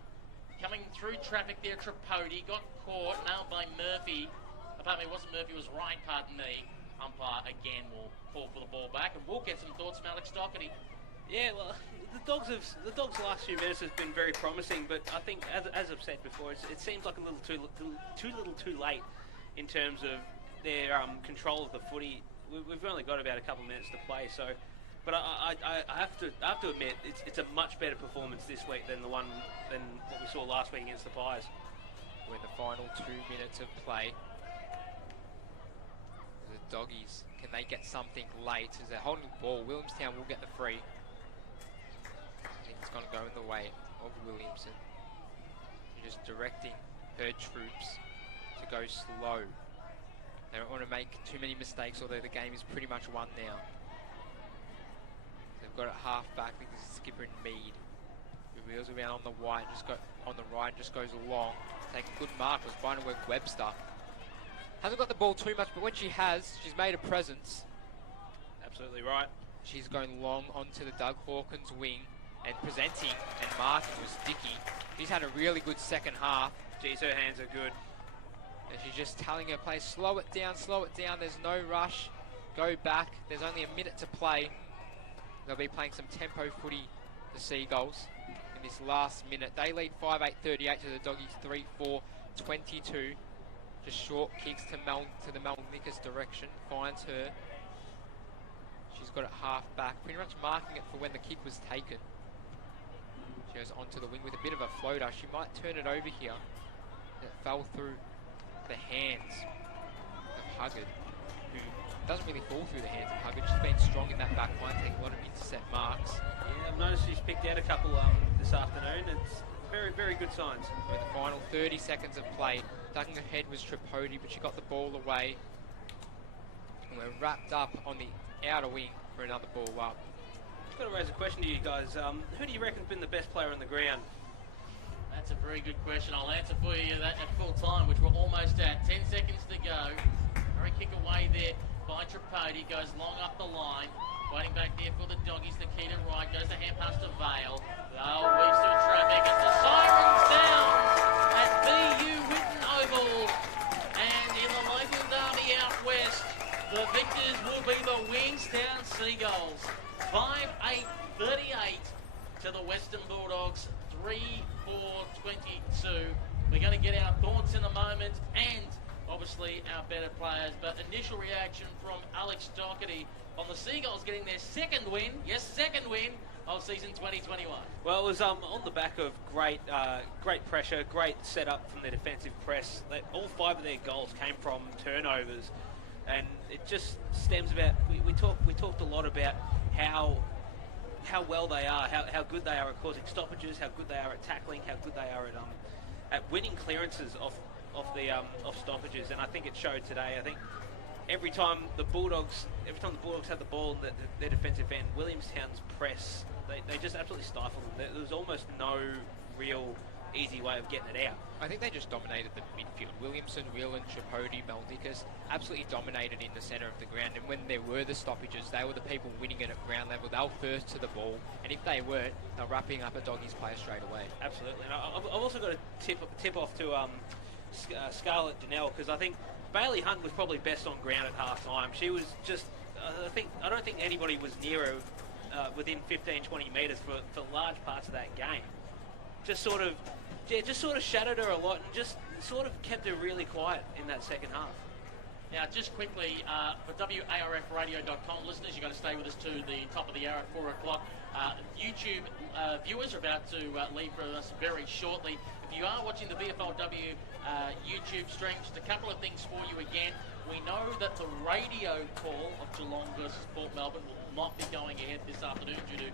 Coming through traffic there, Tripodi. Got caught, nailed by Murphy. Pardon me, it wasn't Murphy, it was Wright, pardon me. Umpire again will call for the ball back, and we'll get some thoughts from Alex Doherty. Yeah, well, the Dogs' last few minutes has been very promising, but I think, as I've said before, it seems like a little too late in terms of their control of the footy. We've only got about a couple of minutes to play, so. But I have to admit, it's a much better performance this week than what we saw last week against the Pies. We're in the final 2 minutes of play. The Doggies, can they get something late? As they're holding the ball, Williamstown will get the free. I think it's going to go in the way of Williamson. She's just directing her troops to go slow. They don't want to make too many mistakes, although the game is pretty much won now. They've got it half back. I think this is Skipper and Mead who wheels around on the white, just go on the right, just goes along. Taking good mark was Bynowek Webster. Hasn't got the ball too much, but when she has, she's made a presence. Absolutely right. She's going long onto the Doug Hawkins wing and presenting and marking was Dicky. She's had a really good second half. Geez, her hands are good. And she's just telling her play, slow it down, there's no rush. Go back, there's only a minute to play. They'll be playing some tempo footy, the Seagulls, in this last minute. They lead 5-8-38 to the Doggies 3-4-22. Just short kicks to the Melnikas direction, finds her. She's got it half back, pretty much marking it for when the kick was taken. She goes onto the wing with a bit of a floater. She might turn it over here. It fell through the hands of Huggard, who doesn't really fall through the hands of Huggard. She's been strong in that back line, taking a lot of intercept marks. Yeah, I've noticed she's picked out a couple this afternoon. It's very, very good signs. With the final 30 seconds of play, ducking ahead was Tripodi, but she got the ball away. And we're wrapped up on the outer wing for another ball up. I've got to raise a question to you guys. Who do you reckon's been the best player on the ground? That's a very good question. I'll answer for you that at full time, which we're almost at. 10 seconds to go. Very kick away there by Tripodi. Goes long up the line. Waiting back there for the Doggies. The key to right. Goes the hand pass to Vale. Vale weaves through traffic as the siren sounds at BU Whitten Oval. And in the local derby out west, the victors will be the Williamstown Seagulls. 5-8-38 to the Western Bulldogs. 3-4-22. We're going to get our thoughts in a moment and obviously our better players, but initial reaction from Alex Doherty on the Seagulls getting their second win of season 2021. Well, it was on the back of great pressure, great setup from their defensive press. All 5 of their goals came from turnovers, and it just stems about. We talked a lot about how well they are, how good they are at causing stoppages, how good they are at tackling, how good they are at winning clearances off stoppages, and I think it showed today. I think every time the Bulldogs had the ball in their defensive end, Williamstown's press, they just absolutely stifled them. There was almost no real easy way of getting it out. I think they just dominated the midfield. Williamson, Whelan, Tripodi, Melnikas absolutely dominated in the centre of the ground, and when there were the stoppages, they were the people winning it at ground level. They were first to the ball, and if they weren't, they're wrapping up a Doggies player straight away. Absolutely. And I've also got to tip off to Scarlett Janelle, because I think Bailey Hunt was probably best on ground at half time. She was just, I don't think anybody was near her within 15-20 metres for large parts of that game. Just sort of shadowed her a lot and just sort of kept her really quiet in that second half. Now, just quickly, for WARFradio.com listeners, you've got to stay with us to the top of the hour at 4 o'clock. YouTube viewers are about to leave for us very shortly. If you are watching the VFLW YouTube stream, just a couple of things for you again. We know that the radio call of Geelong versus Port Melbourne will not be going ahead this afternoon due to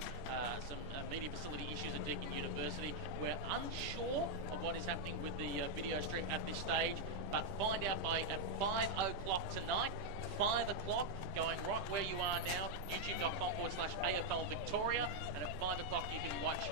some media facility issues at Deakin University. We're unsure of what is happening with the video stream at this stage, but find out at 5 o'clock tonight. 5 o'clock, going right where you are now, youtube.com/AFL Victoria, and at 5 o'clock you can watch,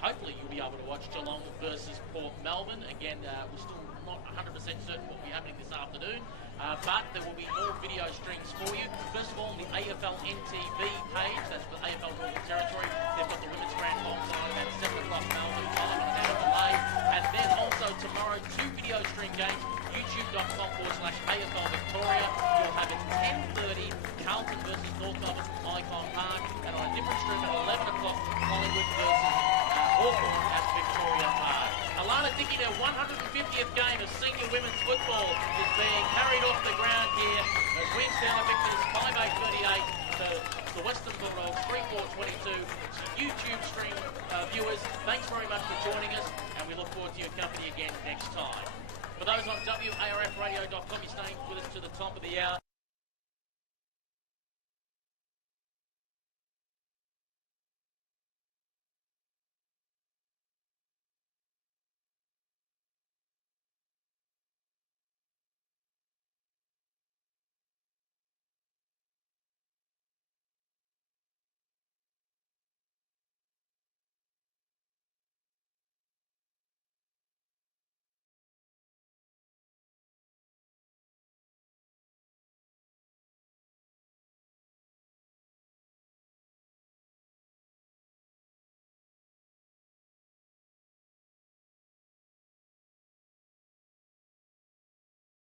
hopefully you'll be able to watch Geelong versus Port Melbourne. Again, we're still not 100% certain what will be happening this afternoon, but there will be more video streams for you. First of all, on the AFL NTV page, that's for AFL Northern Territory, they've got the Women's Grand Final tonight at 7 o'clock Melbourne time and Adelaide, and then also tomorrow 2 video stream games, youtube.com/AFL Victoria. You'll have at 10:30 Carlton versus North Melbourne from Icon Park, and on a different stream at 11 o'clock Collingwood versus Hawthorn at Victoria Park. Alana Dickey, their 150th game of senior women's football is being carried off the ground here as Williamstown victors 5-8-38 to the Western Bulldogs 3-4-22. To YouTube stream viewers, thanks very much for joining us, and we look forward to your company again next time. For those on WARFradio.com, you're staying with us to the top of the hour.